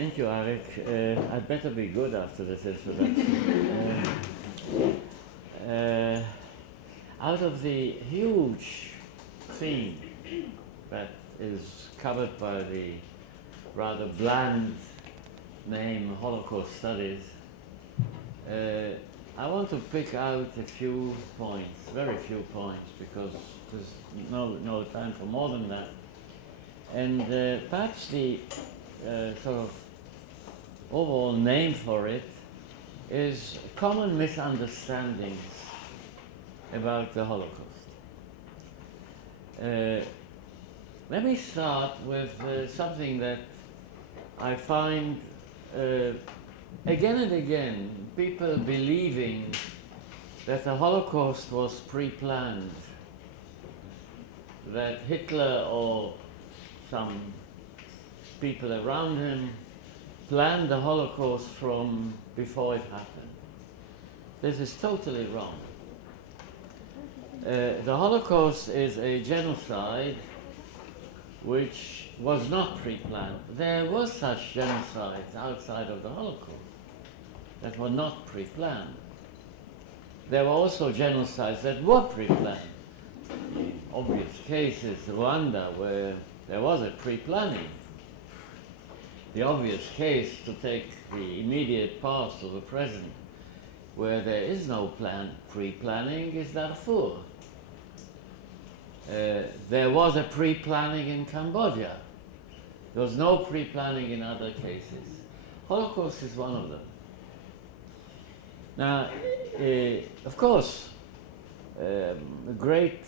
Thank you, Arik. I'd better be good after this introduction. Out of the huge theme that is covered by the rather bland name Holocaust Studies, I want to pick out a few points, very few points, because there's no time for more than that. And perhaps the sort of overall name for it is common misunderstandings about the Holocaust. Let me start with something that I find again and again, people believing that the Holocaust was pre-planned, that Hitler or some people around him planned the Holocaust from before it happened. This is totally wrong. The Holocaust is a genocide which was not pre-planned. There were such genocides outside of the Holocaust that were not pre-planned. There were also genocides that were pre-planned. The obvious case is Rwanda, where there was a pre-planning. The obvious case, to take the immediate past or the present, where there is no pre-planning, is Darfur. There was a pre-planning in Cambodia. There was no pre-planning in other cases. Holocaust is one of them. Now, of course, a great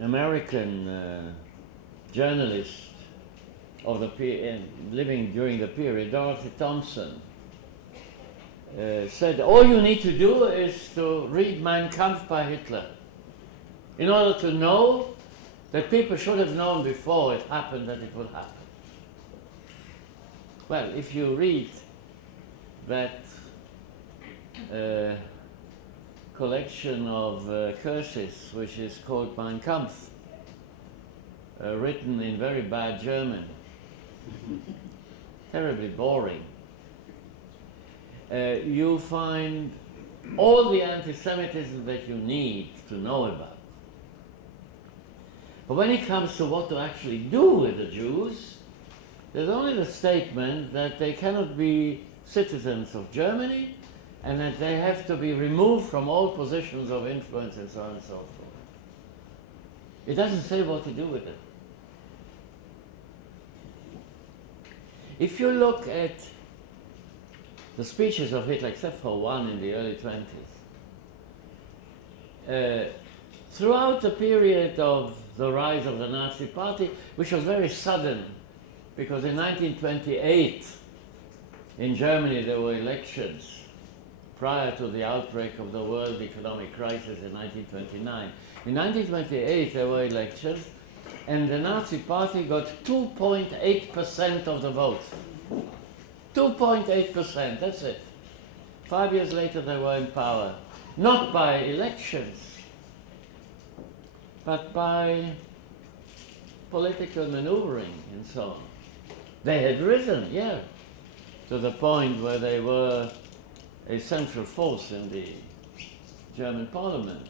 American journalist of the living during the period, Dorothy Thompson, said, all you need to do is to read Mein Kampf by Hitler in order to know that people should have known before it happened that it would happen. Well, if you read that collection of curses, which is called Mein Kampf, written in very bad German, terribly boring, you find all the anti-Semitism that you need to know about. But when it comes to what to actually do with the Jews, there's only the statement that they cannot be citizens of Germany and that they have to be removed from all positions of influence and so on and so forth. It doesn't say what to do with it. If you look at the speeches of Hitler, except for one in the early 20s, throughout the period of the rise of the Nazi Party, which was very sudden, because in 1928 in Germany there were elections prior to the outbreak of the world economic crisis in 1929. In 1928 there were elections, and the Nazi Party got 2.8% of the vote. 2.8%, that's it. 5 years later they were in power. Not by elections, but by political maneuvering and so on. They had risen, yeah, to the point where they were a central force in the German parliament.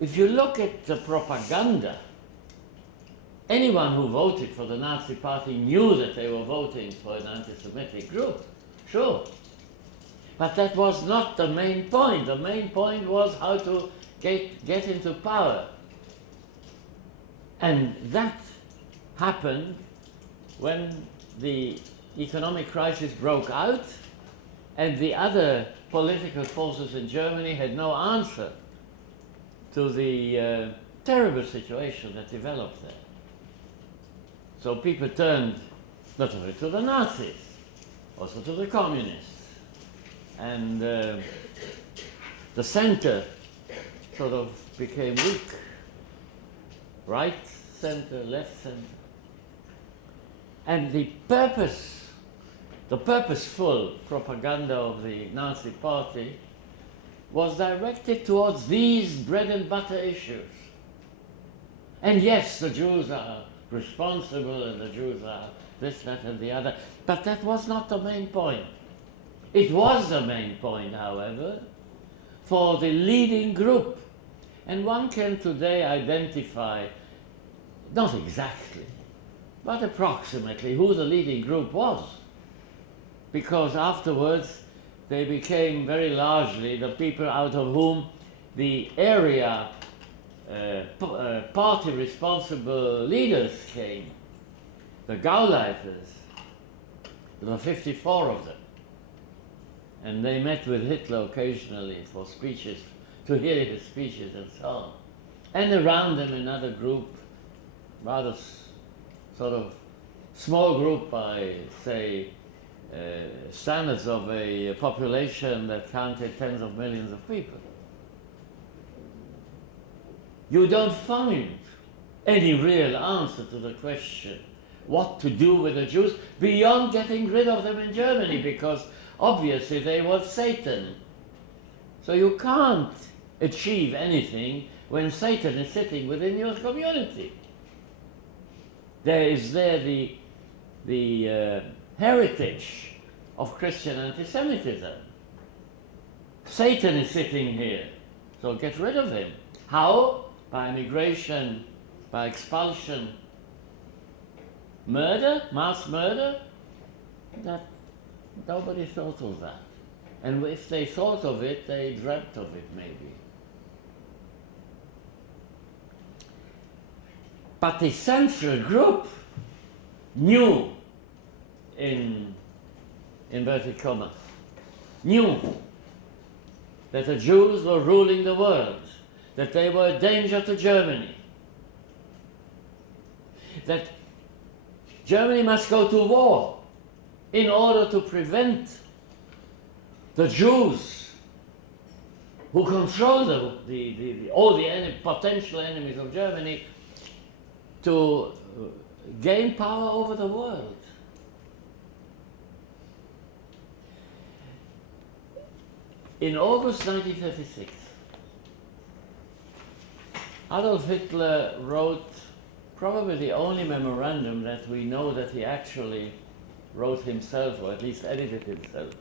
If you look at the propaganda, anyone who voted for the Nazi Party knew that they were voting for an anti-Semitic group, sure. But that was not the main point. The main point was how to get into power. And that happened when the economic crisis broke out and the other political forces in Germany had no answer to the terrible situation that developed there. So people turned not only to the Nazis, also to the communists. And the center sort of became weak. Right center, left center. And the purposeful propaganda of the Nazi Party was directed towards these bread and butter issues. And yes, the Jews are responsible and the Jews are this, that, and the other. But that was not the main point. It was the main point, however, for the leading group. And one can today identify, not exactly, but approximately who the leading group was. Because afterwards they became very largely the people out of whom the area party responsible leaders came. The Gauleiters. There were 54 of them. And they met with Hitler occasionally for speeches, to hear his speeches and so on. And around them another group, rather sort of small group by, say, standards of a population that counted tens of millions of people. You don't find any real answer to the question what to do with the Jews beyond getting rid of them in Germany, because obviously they were Satan. So you can't achieve anything when Satan is sitting within your community. There is the heritage of Christian anti-Semitism. Satan is sitting here, so get rid of him. How? By immigration, by expulsion, murder, mass murder? That nobody thought of that. And if they thought of it, they dreamt of it maybe. But the central group knew, in inverted commas, knew that the Jews were ruling the world, that they were a danger to Germany, that Germany must go to war in order to prevent the Jews who control all the potential enemies of Germany to gain power over the world. In August 1936, Adolf Hitler wrote probably the only memorandum that we know that he actually wrote himself, or at least edited himself.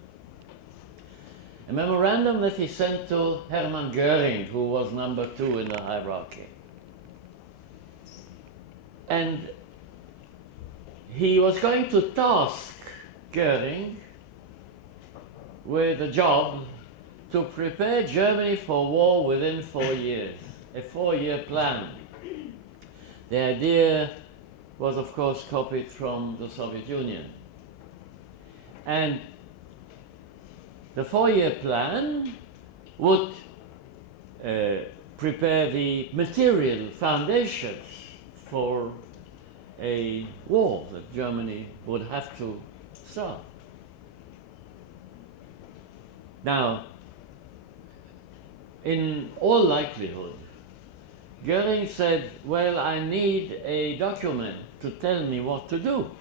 A memorandum that he sent to Hermann Goering, who was number 2 in the hierarchy. And he was going to task Goering with a job to prepare Germany for war within 4 years, a 4-year plan. The idea was, of course, copied from the Soviet Union. And the 4-year plan would prepare the material foundations for a war that Germany would have to start. Now, in all likelihood, Goering said, well, I need a document to tell me what to do.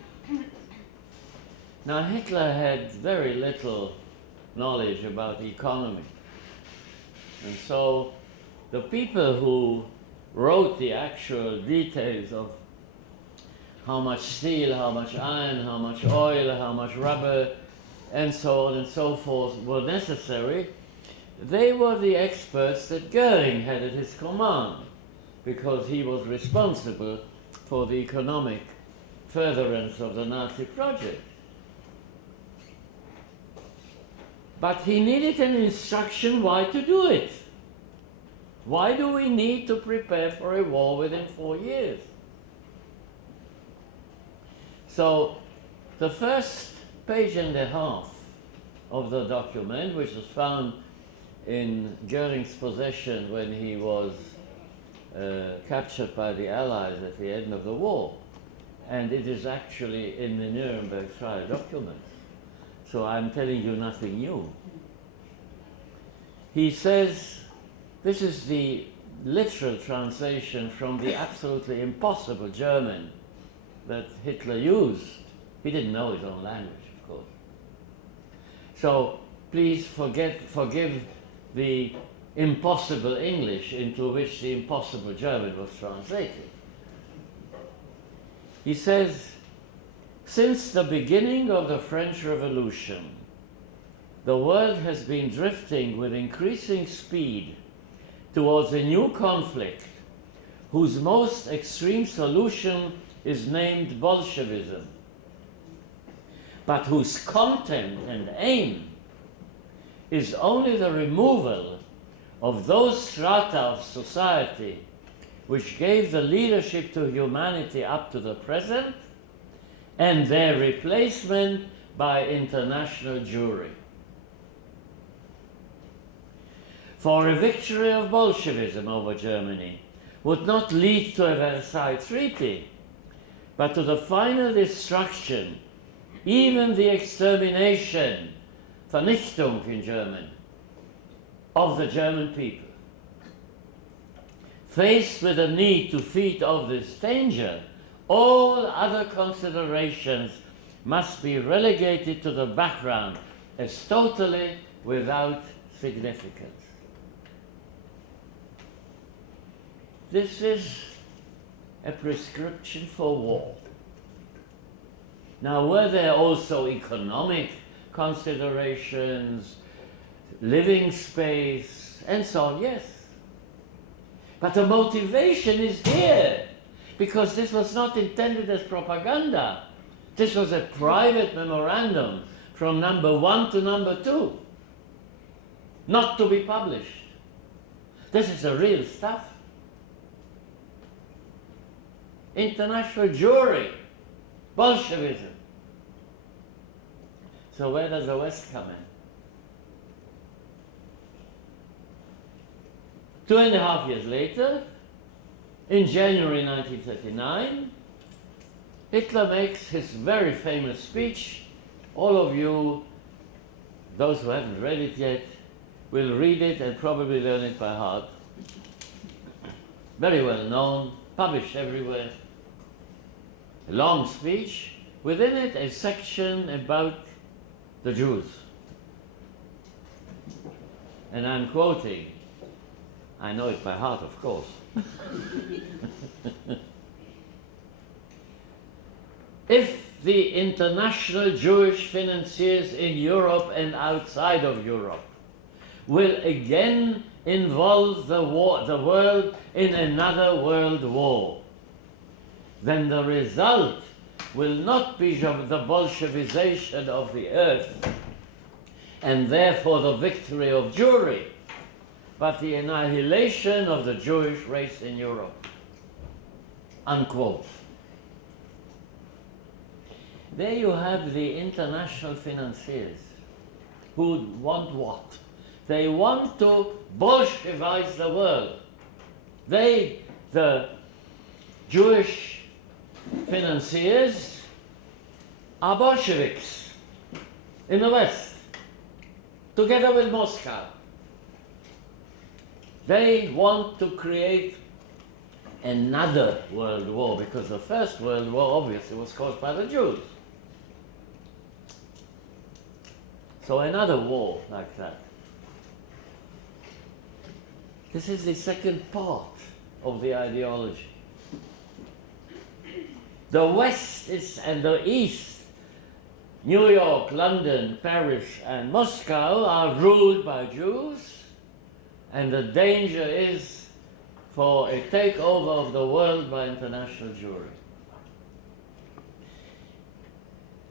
Now, Hitler had very little knowledge about the economy. And so the people who wrote the actual details of how much steel, how much iron, how much oil, how much rubber, and so on and so forth were necessary, they were the experts that Goering had at his command, because he was responsible for the economic furtherance of the Nazi project. But he needed an instruction why to do it. Why do we need to prepare for a war within 4 years? So the first page and a half of the document, which was found in Goering's possession when he was captured by the Allies at the end of the war, and it is actually in the Nuremberg trial documents. So I'm telling you nothing new. He says, this is the literal translation from the absolutely impossible German that Hitler used. He didn't know his own language, of course. So please forgive the impossible English into which the impossible German was translated. He says, Since the beginning of the French Revolution, the world has been drifting with increasing speed towards a new conflict whose most extreme solution is named Bolshevism, but whose content and aim is only the removal of those strata of society which gave the leadership to humanity up to the present, and their replacement by international Jewry. For a victory of Bolshevism over Germany would not lead to a Versailles Treaty, but to the final destruction, even the extermination, Vernichtung in German, of the German people. Faced with the need to feed off this danger, all other considerations must be relegated to the background as totally without significance. This is a prescription for war. Now, were there also economic considerations, living space, and so on? Yes. But the motivation is here, because this was not intended as propaganda. This was a private memorandum from number 1 to number 2, not to be published. This is the real stuff. International Jewry, Bolshevism. So where does the West come in? 2.5 years later, in January 1939, Hitler makes his very famous speech. All of you, those who haven't read it yet, will read it and probably learn it by heart. Very well known, published everywhere. A long speech, within it a section about the Jews. And I'm quoting, I know it by heart, of course. If the international Jewish financiers in Europe and outside of Europe will again involve the world in another world war, then the result will not be the Bolshevization of the earth and therefore the victory of Jewry, but the annihilation of the Jewish race in Europe. Unquote. There you have the international financiers who want what? They want to Bolshevize the world. They, the Jewish financiers, are Bolsheviks in the West, together with Moscow. They want to create another world war, because the First World War obviously was caused by the Jews. So another war like that. This is the second part of the ideology. The West is, and the East, New York, London, Paris, and Moscow, are ruled by Jews, and the danger is for a takeover of the world by international Jewry.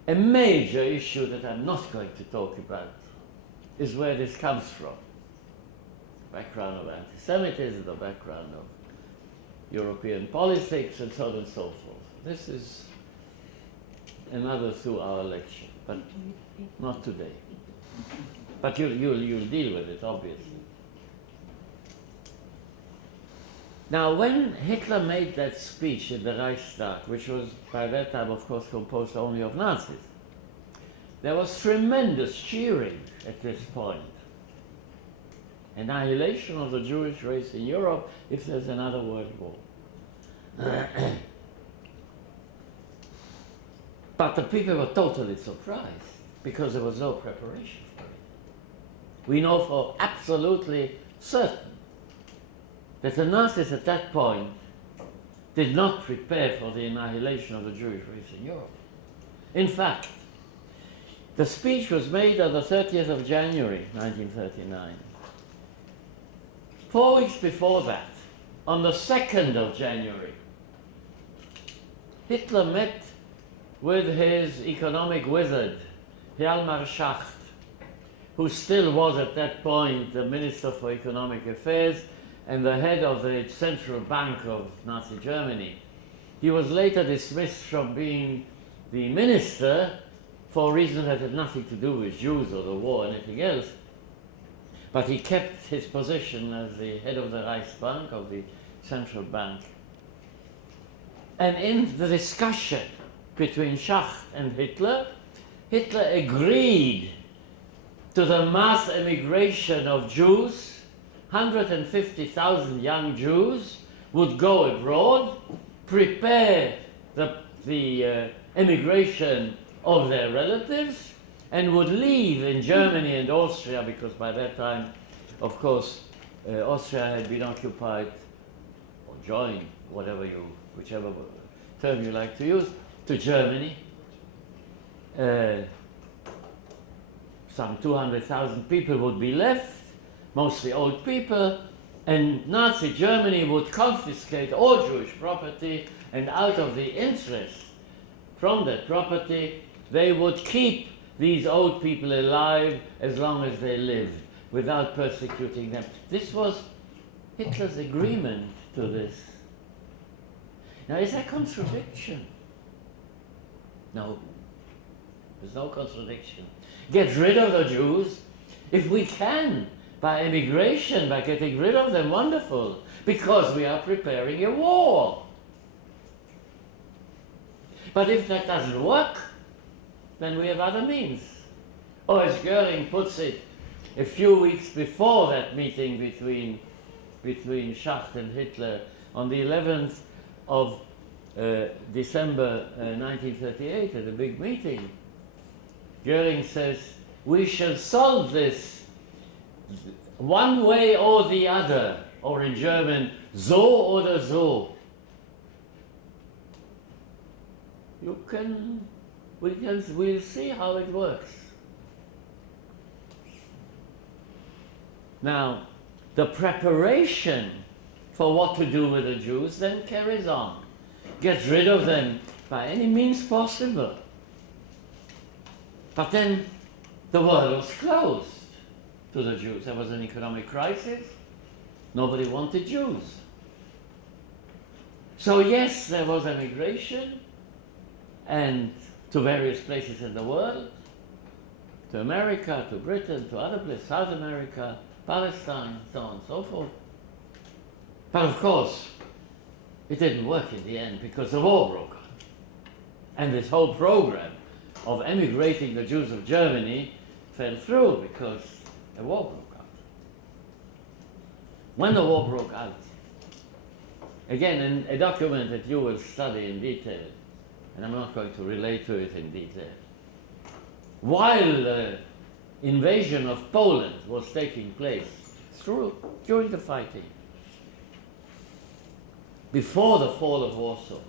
A major issue that I'm not going to talk about is where this comes from. Background of anti-Semitism, the background of European politics, and so on and so forth. This is another 2-hour lecture, but not today. But you'll deal with it, obviously. Now, when Hitler made that speech in the Reichstag, which was by that time, of course, composed only of Nazis, there was tremendous cheering at this point. Annihilation of the Jewish race in Europe if there's another world war. But the people were totally surprised because there was no preparation for it. We know for absolutely certain that the Nazis at that point did not prepare for the annihilation of the Jewish race in Europe. In fact, the speech was made on the 30th of January 1939. 4 weeks before that, on the 2nd of January, Hitler met with his economic wizard, Hjalmar Schacht, who still was at that point the Minister for Economic Affairs and the head of the central bank of Nazi Germany. He was later dismissed from being the minister for reasons that had nothing to do with Jews or the war or anything else. But he kept his position as the head of the Reichsbank, of the central bank. And in the discussion between Schacht and Hitler, Hitler agreed to the mass emigration of Jews. 150,000 young Jews would go abroad, prepare the emigration of their relatives, and would leave in Germany and Austria, because by that time, of course, Austria had been occupied or joined, whichever term you like to use, to Germany. Some 200,000 people would be left, mostly old people, and Nazi Germany would confiscate all Jewish property, and out of the interest from that property, they would keep these old people alive as long as they lived, without persecuting them. This was Hitler's agreement to this. Now, is there contradiction? No. There's no contradiction. Get rid of the Jews. If we can, by emigration, by getting rid of them, wonderful, because we are preparing a war. But if that doesn't work, then we have other means. Or as Goering puts it, a few weeks before that meeting between Schacht and Hitler, on the 11th of December 1938, at a big meeting, Goering says, we shall solve this one way or the other, or in German, so oder so. We'll see how it works. Now, the preparation for what to do with the Jews then carries on. Get rid of them by any means possible. But then the world was closed to the Jews. There was an economic crisis. Nobody wanted Jews. So yes, there was emigration, and to various places in the world, to America, to Britain, to other places, South America, Palestine, so on and so forth. But of course, it didn't work in the end because the war broke out. And this whole program of emigrating the Jews of Germany fell through because a war broke out. When the war broke out, again, in a document that you will study in detail, and I'm not going to relate to it in detail, while the invasion of Poland was taking place during the fighting, before the fall of Warsaw,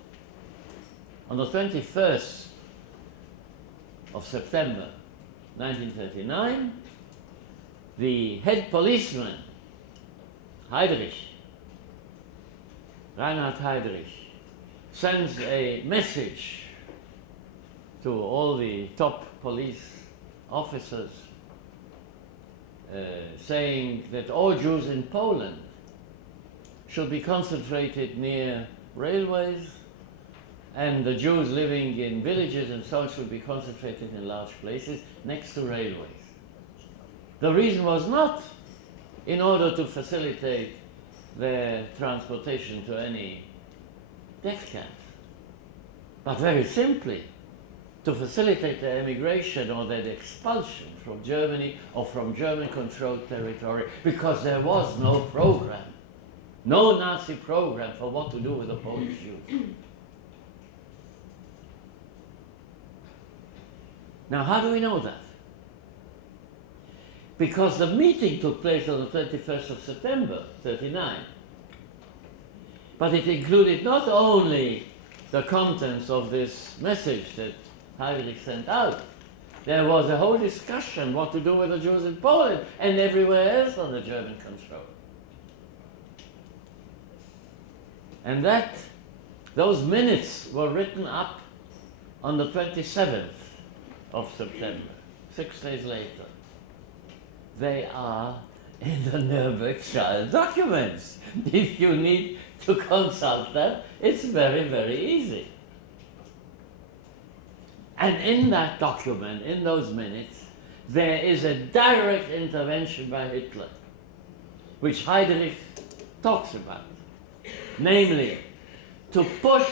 on the 21st of September 1939, the head policeman, Reinhard Heydrich, sends a message to all the top police officers saying that all Jews in Poland should be concentrated near railways, and the Jews living in villages and so on should be concentrated in large places next to railways. The reason was not in order to facilitate their transportation to any death camps, but very simply to facilitate their emigration or their expulsion from Germany or from German-controlled territory, because there was no program, no Nazi program for what to do with the Polish Jews. Now, how do we know that? Because the meeting took place on the 21st of September, 1939. But it included not only the contents of this message that Heinrich sent out. There was a whole discussion what to do with the Jews in Poland and everywhere else under German control. And those minutes were written up on the 27th of September, 6 days later. They are in the Nuremberg trial documents. If you need to consult them, it's very, very easy. And in that document, in those minutes, there is a direct intervention by Hitler, which Heinrich talks about. Namely, to push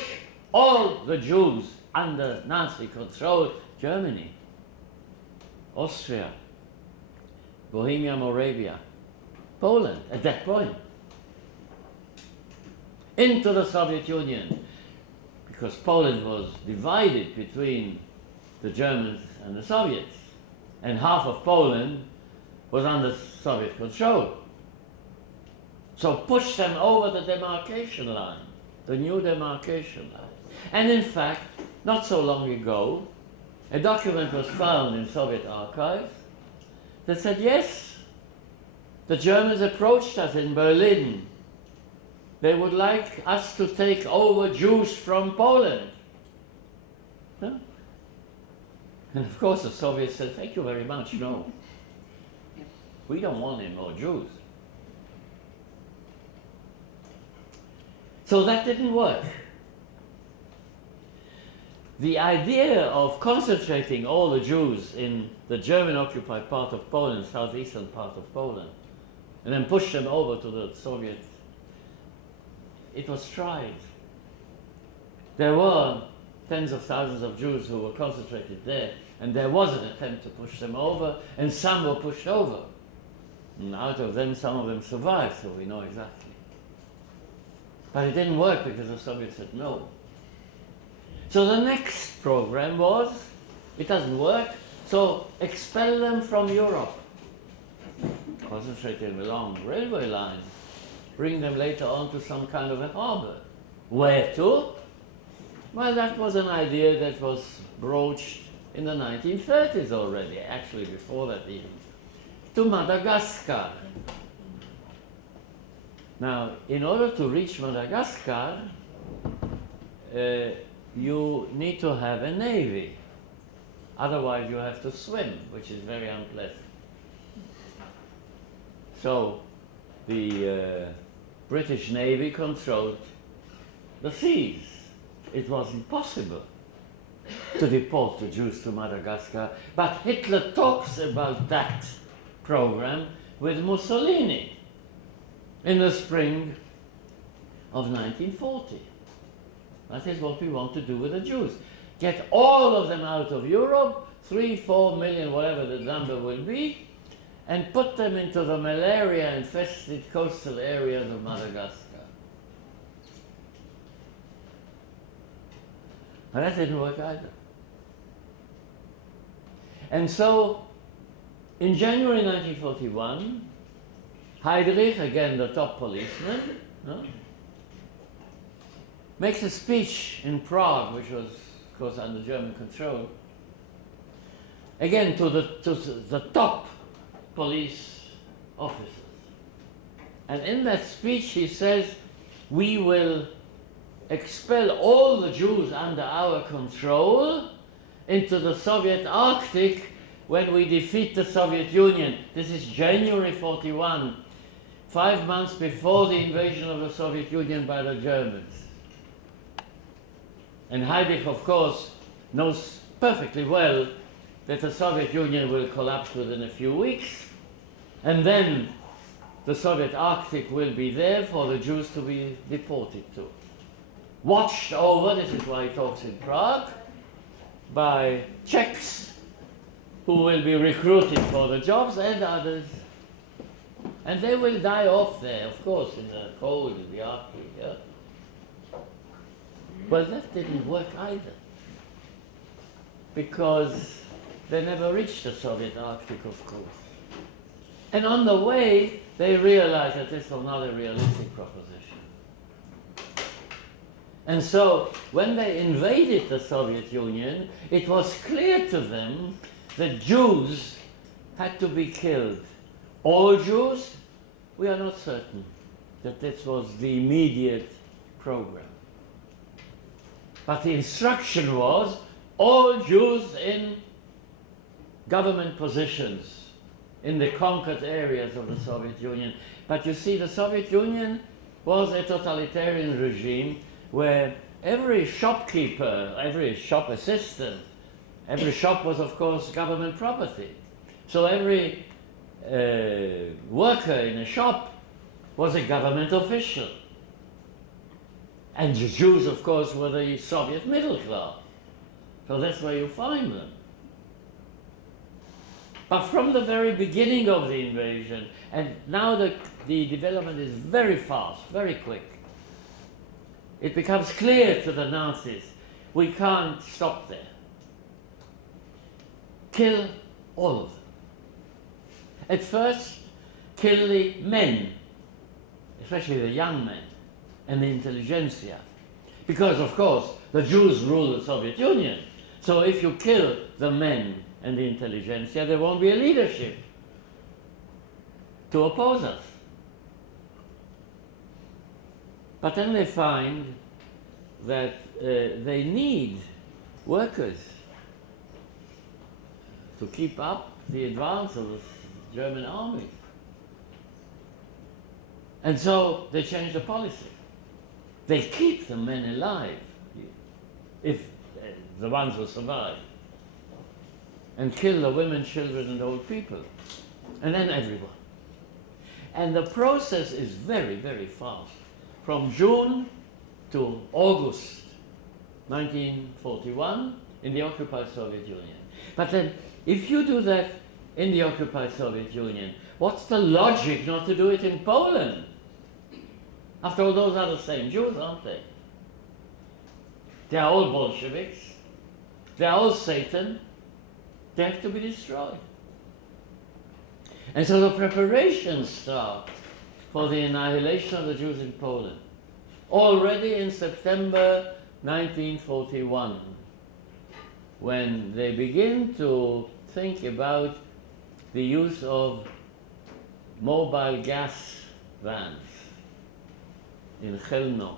all the Jews under Nazi control, Germany, Austria, Bohemia, Moravia, Poland, at that point, into the Soviet Union, because Poland was divided between the Germans and the Soviets, and half of Poland was under Soviet control. So push them over the demarcation line, the new demarcation line. And in fact, not so long ago, a document was found in Soviet archives that said, yes, the Germans approached us in Berlin. They would like us to take over Jews from Poland. Huh? And of course the Soviets said, thank you very much, no. We don't want any more Jews. So that didn't work. The idea of concentrating all the Jews in the German-occupied part of Poland, southeastern part of Poland, and then push them over to the Soviet, it was tried. There were tens of thousands of Jews who were concentrated there, and there was an attempt to push them over, and some were pushed over. And out of them, some of them survived, so we know exactly. But it didn't work because the Soviets said no. So the next program was, it doesn't work, so expel them from Europe. Concentrate them along railway lines, bring them later on to some kind of a harbor. Where to? Well, that was an idea that was broached in the 1930s already, actually before that even. To Madagascar. Now, in order to reach Madagascar, you need to have a navy. Otherwise, you have to swim, which is very unpleasant. So, the British Navy controlled the seas. It wasn't possible to deport the Jews to Madagascar, but Hitler talks about that program with Mussolini in the spring of 1940. That is what we want to do with the Jews. Get all of them out of Europe, 3-4 million, whatever the number will be, and put them into the malaria-infested coastal areas of Madagascar. But that didn't work either. And so, in January 1941, Heinrich, again the top policeman, makes a speech in Prague, which was, of course, under German control, again to the top police officers. And in that speech he says, we will expel all the Jews under our control into the Soviet Arctic when we defeat the Soviet Union. This is January 41, 5 months before the invasion of the Soviet Union by the Germans. And Heinrich, of course, knows perfectly well that the Soviet Union will collapse within a few weeks, and then the Soviet Arctic will be there for the Jews to be deported to. Watched over, this is why he talks in Prague, by Czechs who will be recruited for the jobs and others. And they will die off there, of course, in the cold, in the Arctic. Yeah? Well, that didn't work either, because they never reached the Soviet Arctic, of course. And on the way, they realized that this was not a realistic proposition. And so when they invaded the Soviet Union, it was clear to them that Jews had to be killed. All Jews? We are not certain that this was the immediate program. But the instruction was all Jews in government positions in the conquered areas of the Soviet Union. But you see, the Soviet Union was a totalitarian regime where every shopkeeper, every shop assistant, every shop was of course government property. So every worker in a shop was a government official. And the Jews, of course, were the Soviet middle class. So that's where you find them. But from the very beginning of the invasion, and now the development is very fast, very quick, it becomes clear to the Nazis, we can't stop there. Kill all of them. At first, kill the men, especially the young men, and the intelligentsia. Because, of course, the Jews rule the Soviet Union. So if you kill the men and the intelligentsia, there won't be a leadership to oppose us. But then they find that they need workers to keep up the advance of the German armies. And so they change the policy. They keep the men alive, if the ones who survive, and kill the women, children, and old people, and then everyone. And the process is very, very fast. From June to August 1941 in the occupied Soviet Union. But then, if you do that in the occupied Soviet Union, what's the logic not to do it in Poland? After all, those are the same Jews, aren't they? They are all Bolsheviks. They are all Satan. They have to be destroyed. And so the preparations start for the annihilation of the Jews in Poland. Already in September 1941, when they begin to think about the use of mobile gas vans in Chelmno,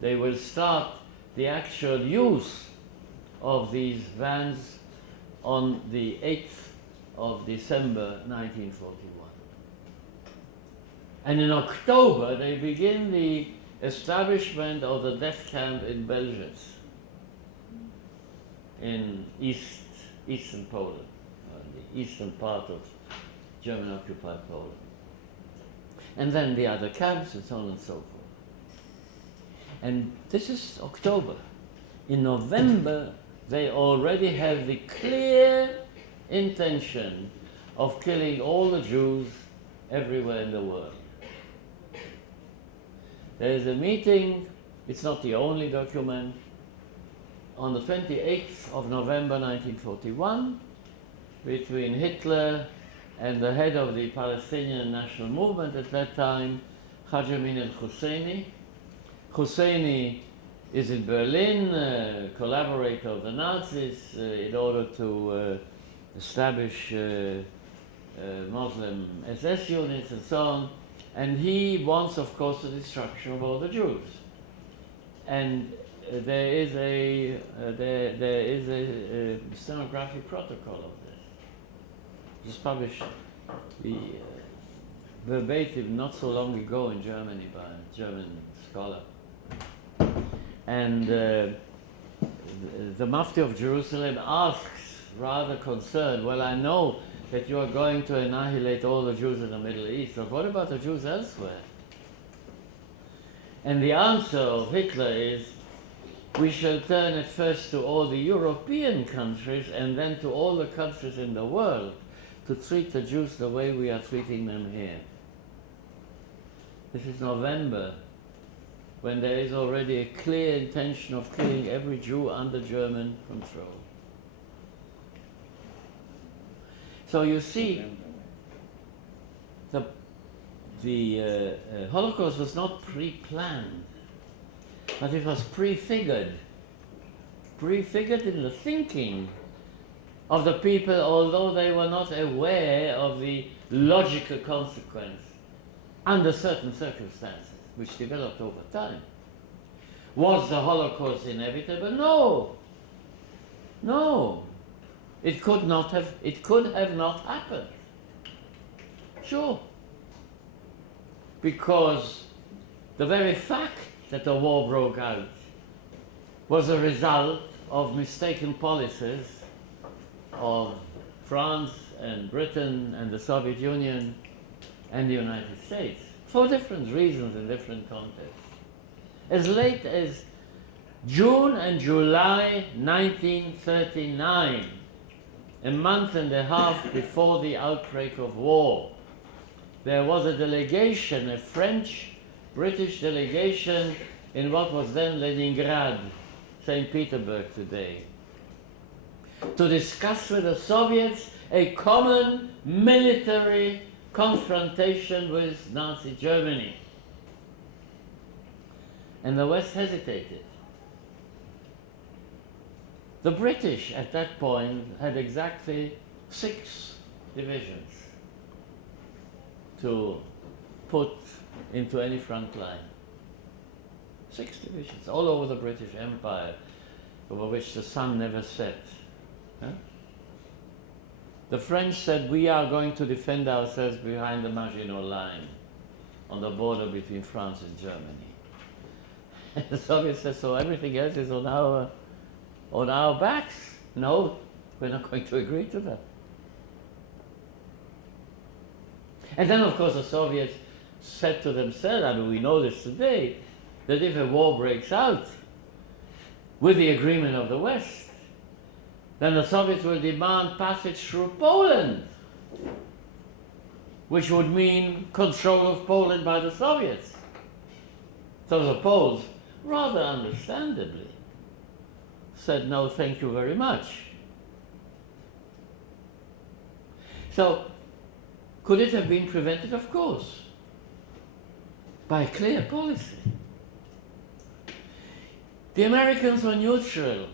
they will start the actual use of these vans on the 8th of December 1941. And in October, they begin the establishment of the death camp in Belzec, in eastern Poland, the eastern part of German-occupied Poland. And then the other camps and so on and so forth. And this is October. In November, they already have the clear intention of killing all the Jews everywhere in the world. There is a meeting, it's not the only document, on the 28th of November 1941 between Hitler and the head of the Palestinian National Movement at that time, Haji Amin al-Husseini. Husseini is in Berlin, a collaborator of the Nazis in order to establish Muslim SS units and so on. And he wants, of course, the destruction of all the Jews. And there is a stenographic protocol of this. It was published verbatim not so long ago in Germany by a German scholar. And the Mufti of Jerusalem asks, rather concerned, well, I know that you are going to annihilate all the Jews in the Middle East, but what about the Jews elsewhere? And the answer of Hitler is, we shall turn at first to all the European countries and then to all the countries in the world to treat the Jews the way we are treating them here. This is November, when there is already a clear intention of killing every Jew under German control. So you see, the Holocaust was not pre-planned. but it was prefigured in the thinking of the people, although they were not aware of the logical consequence under certain circumstances, which developed over time. Was the Holocaust inevitable? No. No. It could have not happened. Sure. Because the very fact that the war broke out was a result of mistaken policies of France and Britain and the Soviet Union and the United States, for different reasons in different contexts. As late as June and July 1939, a month and a half before the outbreak of war, there was a delegation, a French-British delegation in what was then Leningrad, St. Petersburg today, to discuss with the Soviets a common military confrontation with Nazi Germany. And the West hesitated. The British at that point had exactly 6 divisions to put into any front line. 6 divisions, all over the British Empire, over which the sun never set. Huh? The French said, we are going to defend ourselves behind the Maginot Line on the border between France and Germany. And the Soviets said, so everything else is on our backs? No, we're not going to agree to that. And then, of course, the Soviets said to themselves, I mean, we know this today, that if a war breaks out with the agreement of the West, then the Soviets will demand passage through Poland, which would mean control of Poland by the Soviets. So the Poles, rather understandably, said, no, thank you very much. So, could it have been prevented? Of course, by a clear policy. The Americans were neutral.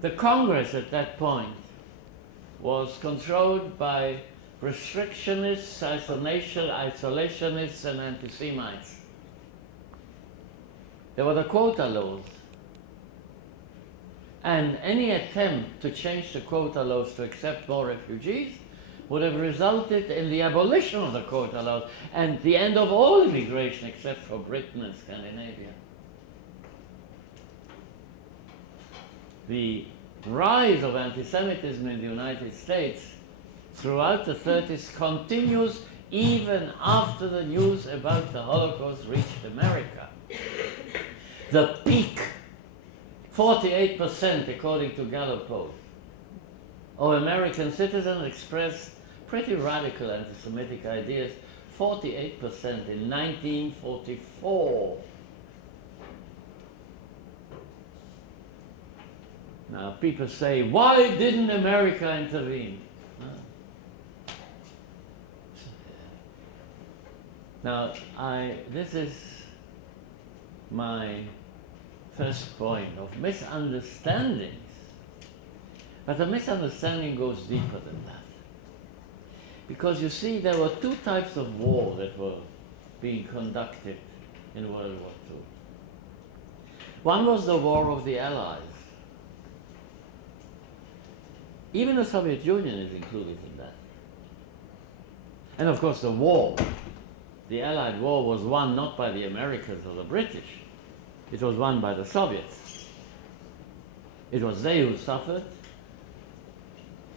The Congress at that point was controlled by restrictionists, isolationists, and anti-Semites. There were the quota laws. And any attempt to change the quota laws to accept more refugees would have resulted in the abolition of the quota laws and the end of all immigration except for Britain and Scandinavia. The rise of anti-Semitism in the United States throughout the 30s continues even after the news about the Holocaust reached America. The peak, 48% according to Gallup poll, of American citizens expressed pretty radical anti-Semitic ideas, 48% in 1944. Now people say, why didn't America intervene? Now this is my first point of misunderstandings. But the misunderstanding goes deeper than that. Because you see, there were 2 types of war that were being conducted in World War II. One was the war of the Allies. Even the Soviet Union is included in that. And of course the war, the Allied war, was won not by the Americans or the British. It was won by the Soviets. It was they who suffered.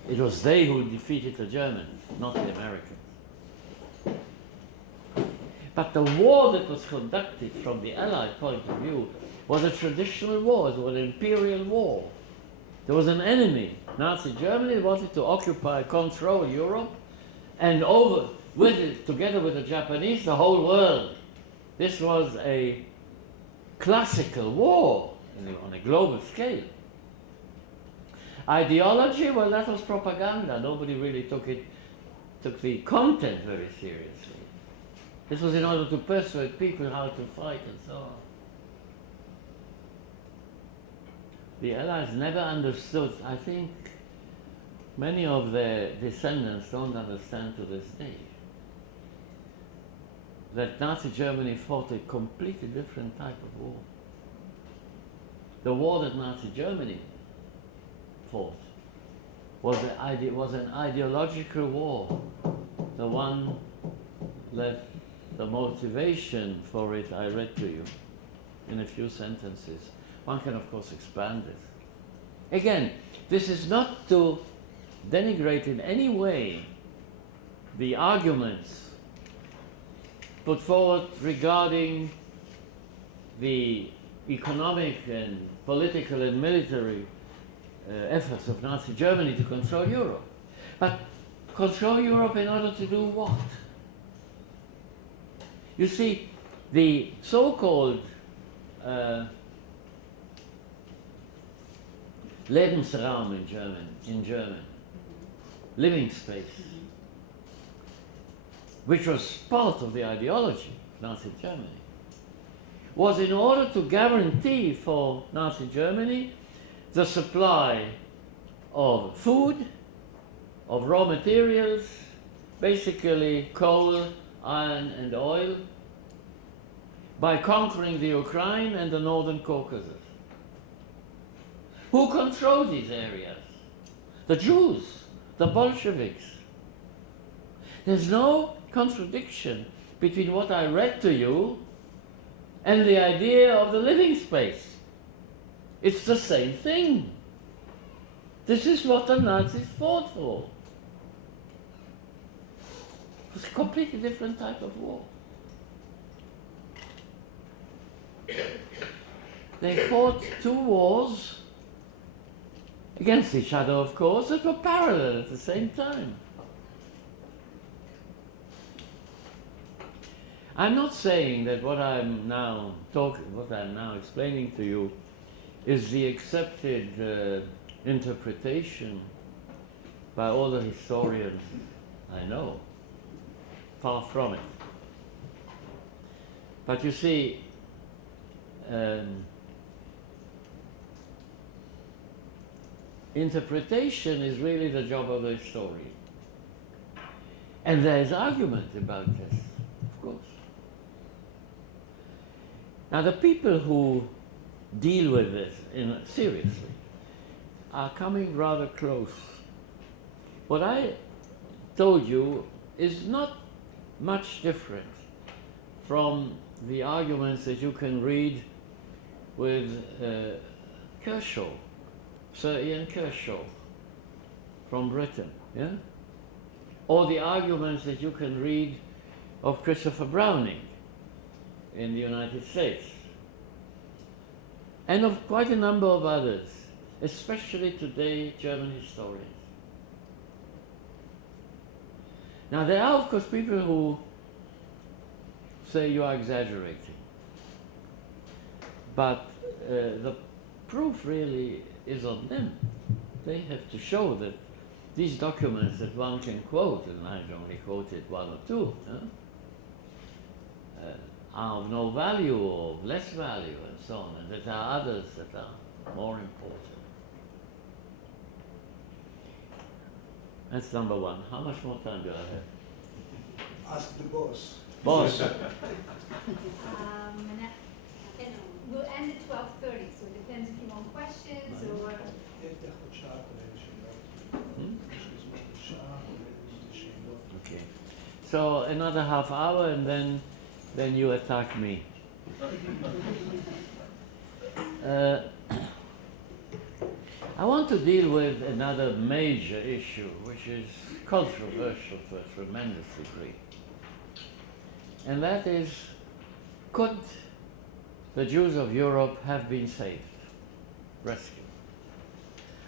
It was they who defeated the Germans, not the Americans. But the war that was conducted from the Allied point of view was a traditional war. It was an imperial war. There was an enemy. Nazi Germany wanted to occupy, control Europe, and together with the Japanese, the whole world. This was a classical war on a global scale. Ideology, well, that was propaganda. Nobody really took the content very seriously. This was in order to persuade people how to fight and so on. the Allies never understood. I think many of their descendants don't understand to this day that Nazi Germany fought a completely different type of war. The war that Nazi Germany fought was an ideological war. The one that the motivation for it I read to you in a few sentences. One can of course expand it. Again, this is not to denigrate in any way the arguments put forward regarding the economic and political and military efforts of Nazi Germany to control Europe. But control Europe in order to do what? You see, the so-called Lebensraum in German, living space, which was part of the ideology of Nazi Germany, was in order to guarantee for Nazi Germany the supply of food, of raw materials, basically coal, iron and oil, by conquering the Ukraine and the Northern Caucasus. Who controlled these areas? The Jews, the Bolsheviks. There's no contradiction between what I read to you and the idea of the living space. It's the same thing. This is what the Nazis fought for. It was a completely different type of war. They fought two wars against each other, of course, that were parallel at the same time. I'm not saying that what I'm now explaining to you is the accepted interpretation by all the historians I know. Far from it. But you see, interpretation is really the job of the historian. And there is argument about this, of course. Now the people who deal with this seriously are coming rather close. What I told you is not much different from the arguments that you can read with Kershaw, Sir Ian Kershaw from Britain, yeah? Or the arguments that you can read of Christopher Browning in the United States, and of quite a number of others, especially today German historians. Now there are of course people who say you are exaggerating, but the proof really is on them. They have to show that these documents that one can quote, and I've only quoted one or two, are of no value or of less value and so on, and that there are others that are more important. That's number one. How much more time do I have? Ask the boss. Boss. We'll end at 12:30, so it depends if you want questions or... Okay. So another half hour and then you attack me. I want to deal with another major issue, which is controversial to a tremendous degree. And that is, could the Jews of Europe have been saved, rescued?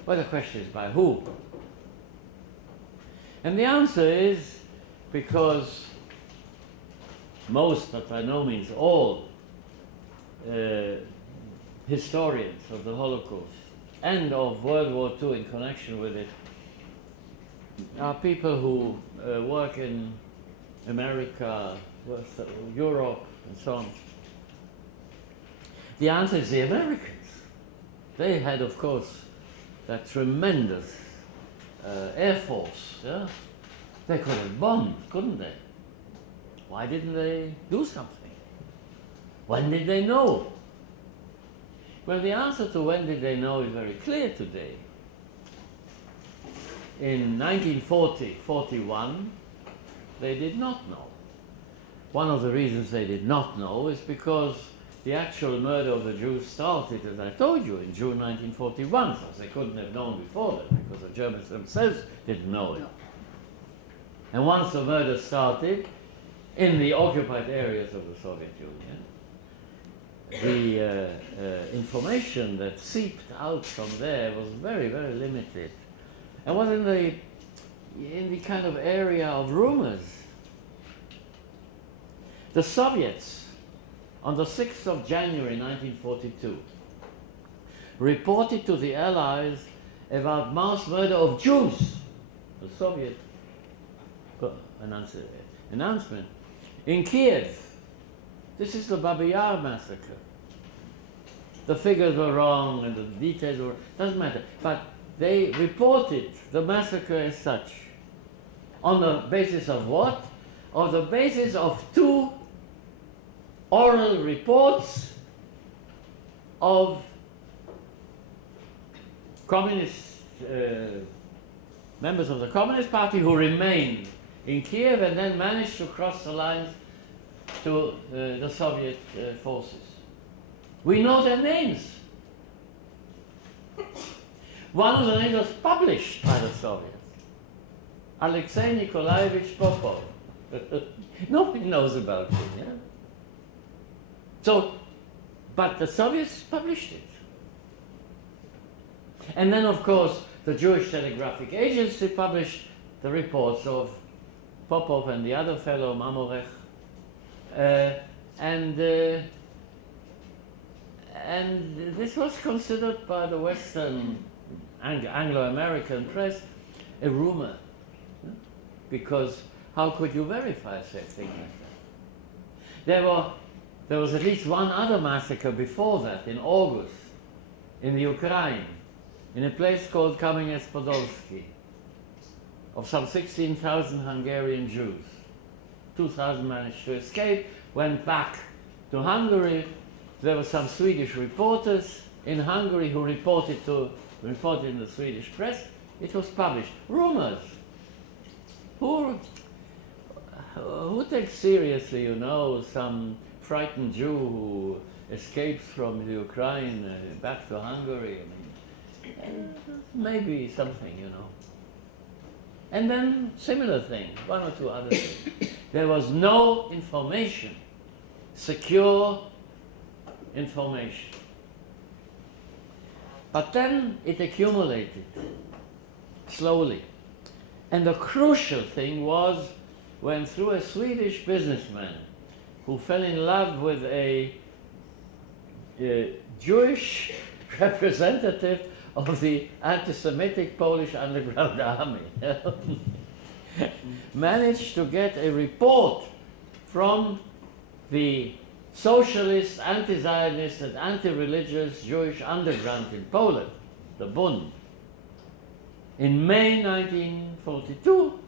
Well, the question is by who? And the answer is because most, but by no means all, historians of the Holocaust and of World War II in connection with it are people who work in America, Europe, and so on. The answer is the Americans. They had, of course, that tremendous air force. Yeah? They could have bombed, couldn't they? Why didn't they do something? When did they know? Well, the answer to when did they know is very clear today. In 1940-41, they did not know. One of the reasons they did not know is because the actual murder of the Jews started, as I told you, in June 1941, so they couldn't have known before that, because the Germans themselves didn't know it. And once the murder started, in the occupied areas of the Soviet Union, the information that seeped out from there was very, very limited. And was in the kind of area of rumors. The Soviets, on the 6th of January 1942, reported to the Allies about mass murder of Jews. The Soviet announcement. In Kiev, this is the Babi Yar massacre. The figures were wrong and the details were, doesn't matter. But they reported the massacre as such. On the basis of what? On the basis of 2 oral reports of communist members of the Communist Party who remained in Kiev and then managed to cross the lines to the Soviet forces. We know their names. One of the names was published by the Soviets. Alexei Nikolaevich Popov. Nobody knows about him, yeah? So, but the Soviets published it. And then, of course, the Jewish Telegraphic Agency published the reports of Popov and the other fellow, Mamorech, and this was considered by the Western Anglo-American press a rumor, because how could you verify such a thing like that? There was at least one other massacre before that in August in the Ukraine, in a place called Kamenets-Podolsky, of some 16,000 Hungarian Jews. 2,000 managed to escape, went back to Hungary. There were some Swedish reporters in Hungary who reported in the Swedish press. It was published. Rumors. Who takes seriously, you know, some frightened Jew who escapes from the Ukraine back to Hungary? I mean, maybe something, you know. And then similar thing, one or two other things. There was no information, secure information. But then it accumulated slowly. And the crucial thing was when, through a Swedish businessman who fell in love with a Jewish representative of the anti-Semitic Polish underground army, managed to get a report from the socialist, anti-Zionist and anti-religious Jewish underground in Poland, the Bund, in May 1942,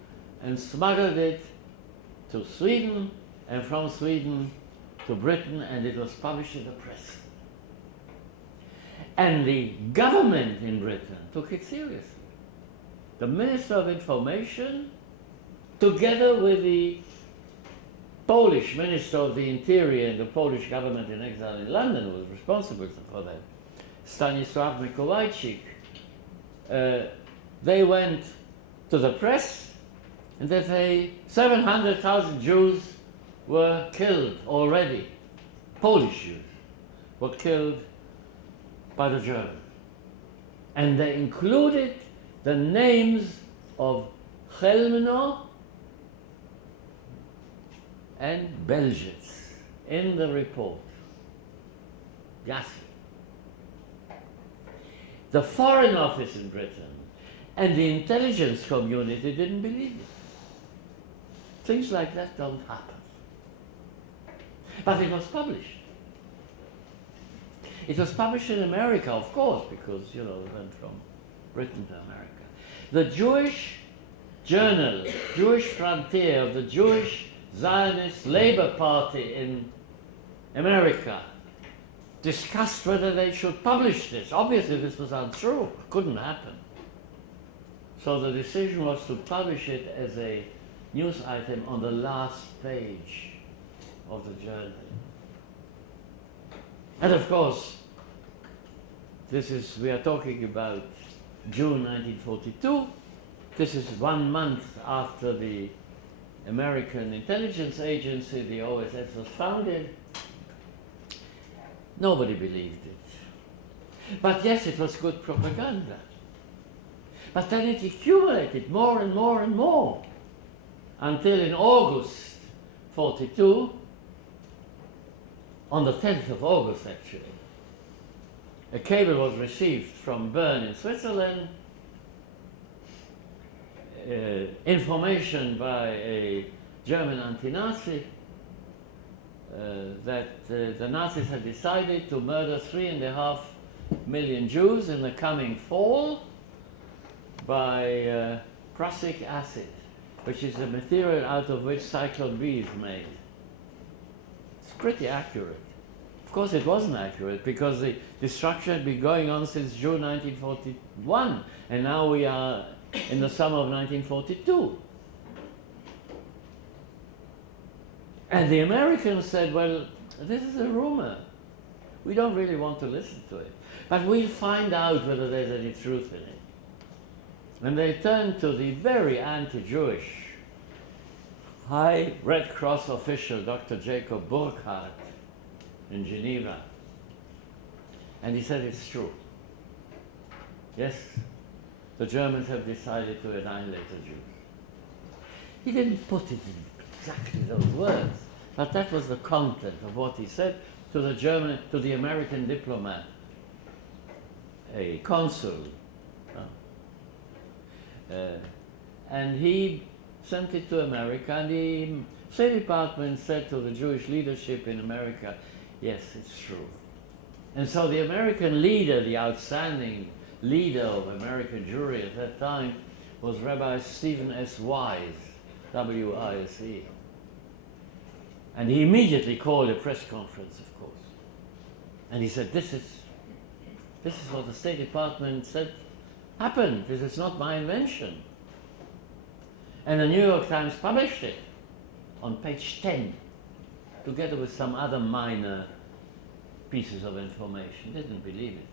and smuggled it to Sweden, and from Sweden to Britain, and it was published in the press. And the government in Britain took it seriously. The Minister of Information, together with the Polish Minister of the Interior and the Polish government in exile in London, who was responsible for that, Stanisław Mikołajczyk, they went to the press and they say 700,000 Jews were killed already. Polish Jews were killed by the Germans. And they included the names of Chelmno and Belzec in the report. Yes. The Foreign Office in Britain and the intelligence community didn't believe it. Things like that don't happen. But it was published. It was published in America, of course, because, you know, it went from Britain to America. The Jewish Journal, Jewish Frontier of the Jewish Zionist Labor Party in America discussed whether they should publish this. Obviously, this was untrue, couldn't happen. So the decision was to publish it as a news item on the last page of the journal. And of course, we are talking about June 1942. This is 1 month after the American intelligence agency, the OSS, was founded. Nobody believed it. But yes, it was good propaganda. But then it accumulated more and more and more until in August 42, on the 10th of August actually, a cable was received from Bern in Switzerland, information by a German anti-Nazi that the Nazis had decided to murder 3.5 million Jews in the coming fall by prussic acid, which is the material out of which Cyclone B is made. It's pretty accurate. Of course it wasn't accurate because the destruction had been going on since June 1941, and now we are in the summer of 1942. And the Americans said, well, this is a rumor. We don't really want to listen to it. But we'll find out whether there's any truth in it. And they turned to the very anti-Jewish High Red Cross official, Dr. Jacob Burkhardt, in Geneva. And he said, it's true. Yes, the Germans have decided to annihilate the Jews. He didn't put it in exactly those words, but that was the content of what he said to the American diplomat, a consul. And he sent it to America, and the State Department said to the Jewish leadership in America, yes, it's true. And so the American leader, the outstanding leader of American Jewry at that time, was Rabbi Stephen S. Wise, W-I-S-E. And he immediately called a press conference, of course. And he said, this is what the State Department said happened. This is not my invention. And the New York Times published it on page 10, together with some other minor pieces of information. Didn't believe it.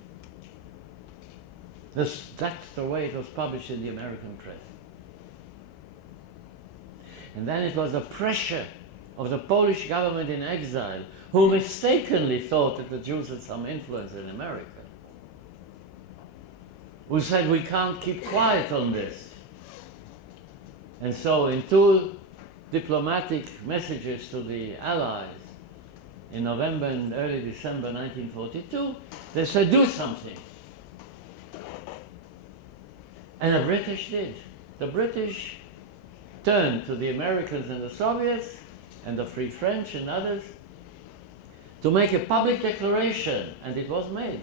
That's the way it was published in the American press. And then it was the pressure of the Polish government in exile, who mistakenly thought that the Jews had some influence in America, who said, we can't keep quiet on this. And so in 2 diplomatic messages to the Allies in November and early December 1942, they said, do something. And the British did. The British turned to the Americans and the Soviets and the Free French and others to make a public declaration, and it was made.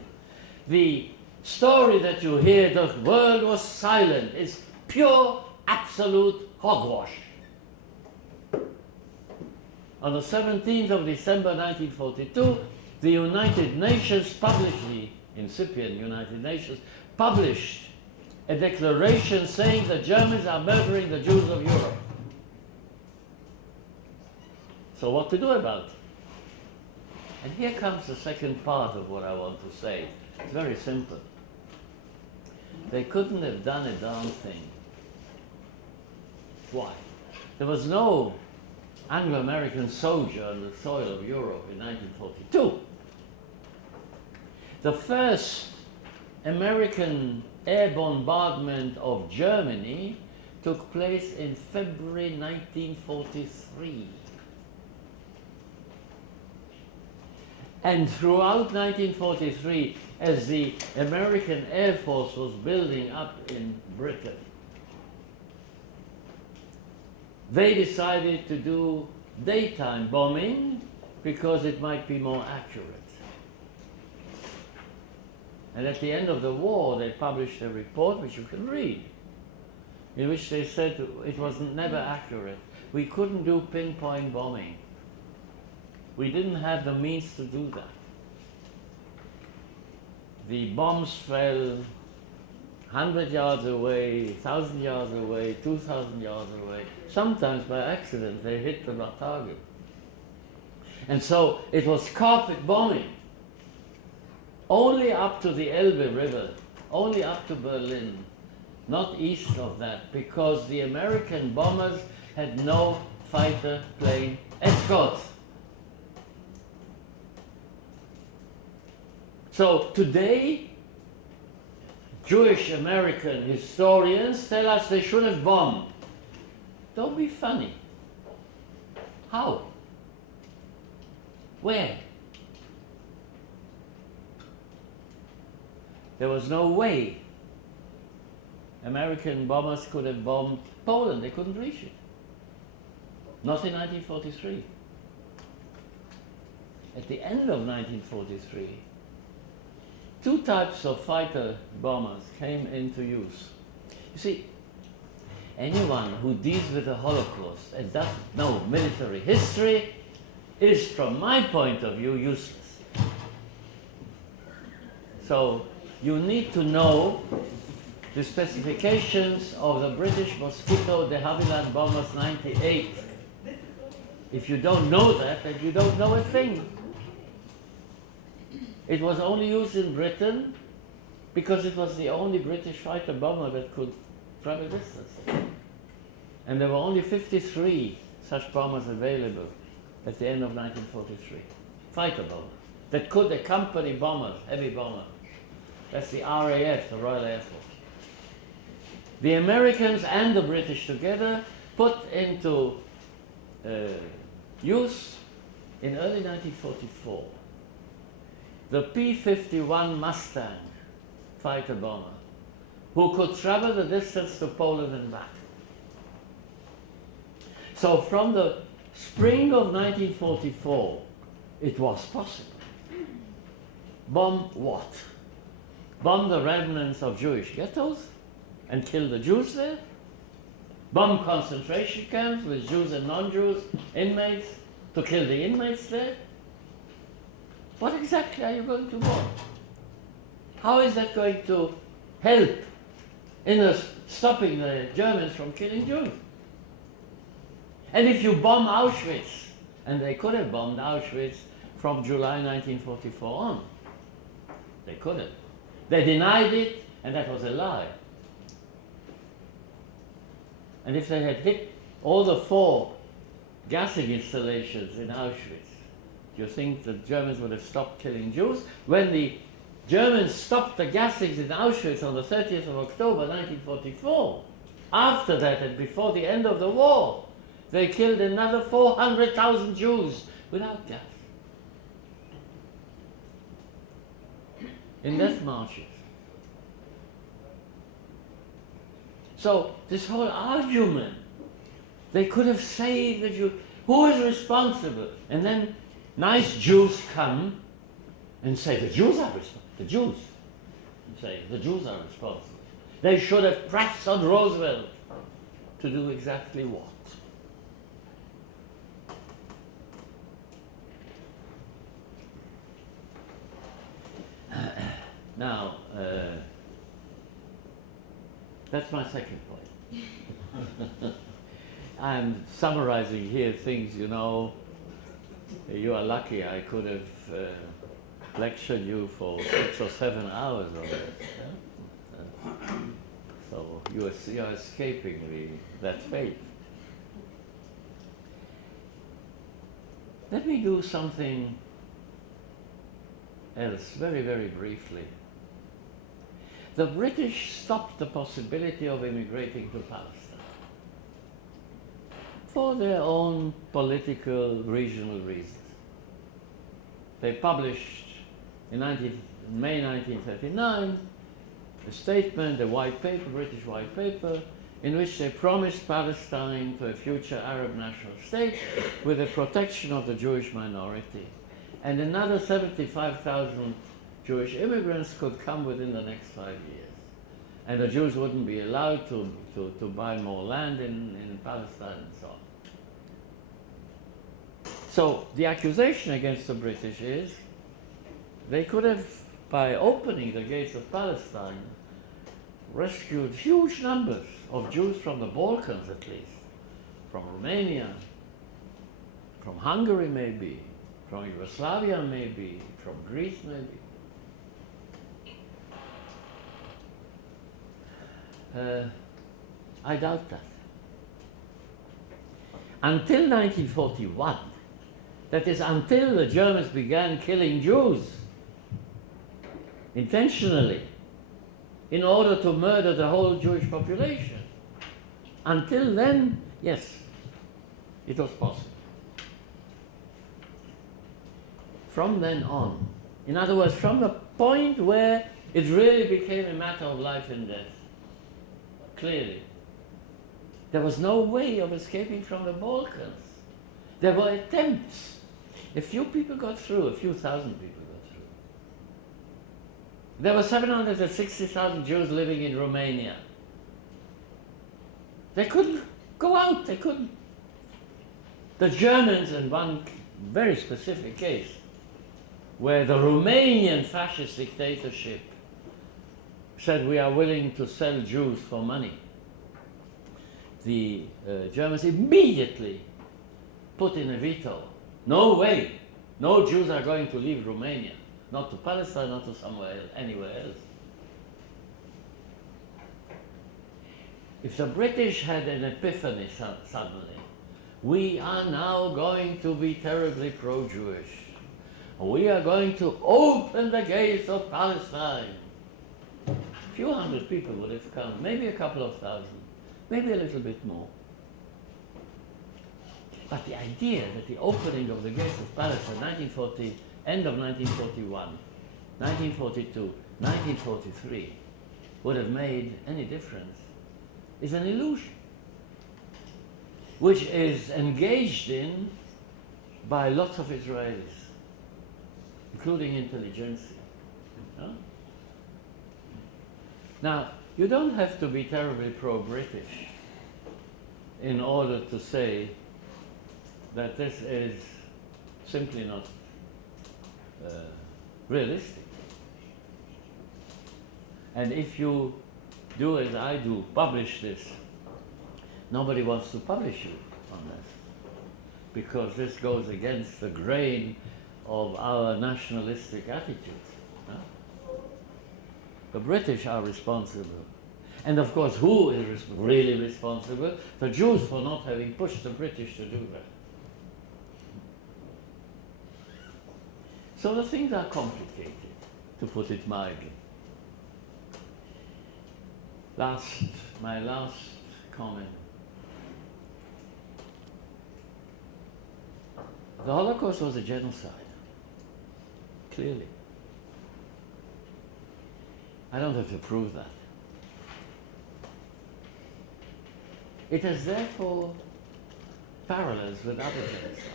The story that you hear, the world was silent, is pure, absolute hogwash. On the 17th of December 1942, the United Nations published, the incipient United Nations, published a declaration saying the Germans are murdering the Jews of Europe. So what to do about it? And here comes the second part of what I want to say. It's very simple. They couldn't have done a darn thing. Why? There was no Anglo-American soldier on the soil of Europe in 1942. The first American air bombardment of Germany took place in February 1943. And throughout 1943, as the American Air Force was building up in Britain, they decided to do daytime bombing because it might be more accurate. And at the end of the war, they published a report, which you can read, in which they said it was never accurate. We couldn't do pinpoint bombing. We didn't have the means to do that. The bombs fell 100 yards away, 1,000 yards away, 2,000 yards away. Sometimes by accident they hit the target. And so it was carpet bombing. Only up to the Elbe River, only up to Berlin, not east of that, because the American bombers had no fighter plane escorts. So today, Jewish American historians tell us they should have bombed. Don't be funny. How? Where? There was no way American bombers could have bombed Poland. They couldn't reach it. Not in 1943. At the end of 1943, two types of fighter bombers came into use. You see, anyone who deals with the Holocaust and doesn't know military history is, from my point of view, useless. So you need to know the specifications of the British Mosquito de Havilland Bombers 98. If you don't know that, then you don't know a thing. It was only used in Britain because it was the only British fighter bomber that could travel distance. And there were only 53 such bombers available at the end of 1943. Fighter bombers that could accompany bombers, heavy bombers. That's the RAF, the Royal Air Force. The Americans and the British together put into use in early 1944 the P-51 Mustang fighter bomber, who could travel the distance to Poland and back. So from the spring of 1944, it was possible. Bomb what? Bomb the remnants of Jewish ghettos and kill the Jews there? Bomb concentration camps with Jews and non-Jews inmates to kill the inmates there? What exactly are you going to bomb? How is that going to help in stopping the Germans from killing Jews? And if you bomb Auschwitz, and they could have bombed Auschwitz from July 1944 on, they could have. They denied it, and that was a lie. And if they had hit all the 4 gassing installations in Auschwitz, do you think the Germans would have stopped killing Jews? When the Germans stopped the gassings in Auschwitz on the 30th of October 1944, after that and before the end of the war, they killed another 400,000 Jews without gas. In death marches. So this whole argument, they could have saved the Jews. Who is responsible? And then nice Jews come and say, the Jews are responsible. The Jews. And say, the Jews are responsible. They should have pressed on Roosevelt to do exactly what? Now, that's my second point. I'm summarizing here things, you know. You are lucky I could have lectured you for 6 or 7 hours on it. Yeah? So you are escaping that fate. Let me do something else, very, very briefly. The British stopped the possibility of immigrating to Palestine for their own political, regional reasons. They published in May 1939 a statement, a white paper, British white paper, in which they promised Palestine to a future Arab national state with the protection of the Jewish minority. And another 75,000 Jewish immigrants could come within the next 5 years. And the Jews wouldn't be allowed to buy more land in Palestine and so on. So the accusation against the British is they could have, by opening the gates of Palestine, rescued huge numbers of Jews from the Balkans at least, from Romania, from Hungary maybe, from Yugoslavia maybe, from Greece maybe. I doubt that. Until 1941, that is until the Germans began killing Jews intentionally in order to murder the whole Jewish population. Until then, yes, it was possible. From then on, in other words, from the point where it really became a matter of life and death, clearly, there was no way of escaping from the Balkans. There were attempts. A few people got through, a few thousand people got through. There were 760,000 Jews living in Romania. They couldn't go out, they couldn't. The Germans, in one very specific case, where the Romanian fascist dictatorship said we are willing to sell Jews for money, the Germans immediately put in a veto. No way, no Jews are going to leave Romania, not to Palestine, not to somewhere else, anywhere else. If the British had an epiphany suddenly, we are now going to be terribly pro-Jewish. We are going to open the gates of Palestine. A few hundred people would have come, maybe a couple of thousand, maybe a little bit more. But the idea that the opening of the gates of Palestine, 1940, end of 1941, 1942, 1943, would have made any difference is an illusion, which is engaged in by lots of Israelis, including intelligentsia. No? Now, you don't have to be terribly pro-British in order to say that this is simply not realistic. And if you do as I do, publish this, nobody wants to publish you on this, because this goes against the grain of our nationalistic attitudes. No? The British are responsible. And of course, who is really responsible? The Jews, for not having pushed the British to do that. So the things are complicated, to put it mildly. My last comment. The Holocaust was a genocide, clearly. I don't have to prove that. It has therefore parallels with other genocides.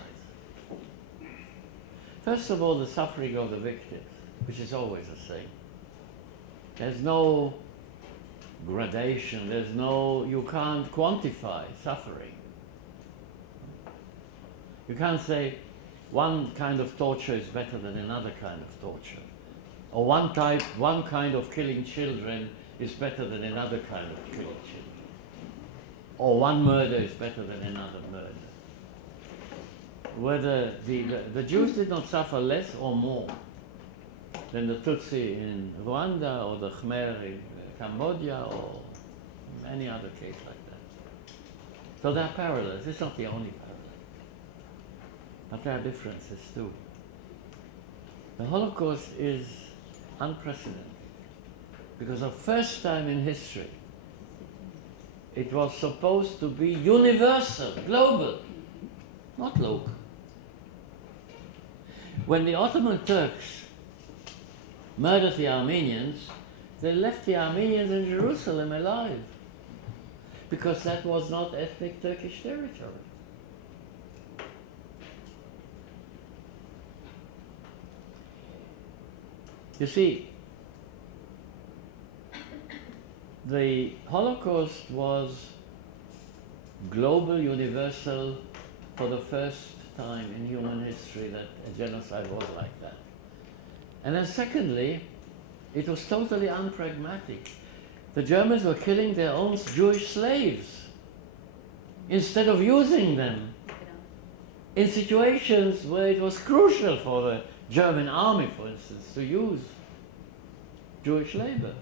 First of all, the suffering of the victims, which is always the same. There's no gradation, you can't quantify suffering. You can't say one kind of torture is better than another kind of torture. Or one kind of killing children is better than another kind of killing children. Or one murder is better than another murder. Whether the Jews did not suffer less or more than the Tutsi in Rwanda or the Khmer in Cambodia or any other case like that. So there are parallels. It's not the only parallel. But there are differences too. The Holocaust is unprecedented because the first time in history it was supposed to be universal, global, not local. When the Ottoman Turks murdered the Armenians, they left the Armenians in Jerusalem alive because that was not ethnic Turkish territory. You see, the Holocaust was global, universal, for the first time in human history that a genocide was like that. And then secondly, it was totally unpragmatic. The Germans were killing their own Jewish slaves instead of using them in situations where it was crucial for the German army, for instance, to use Jewish labor.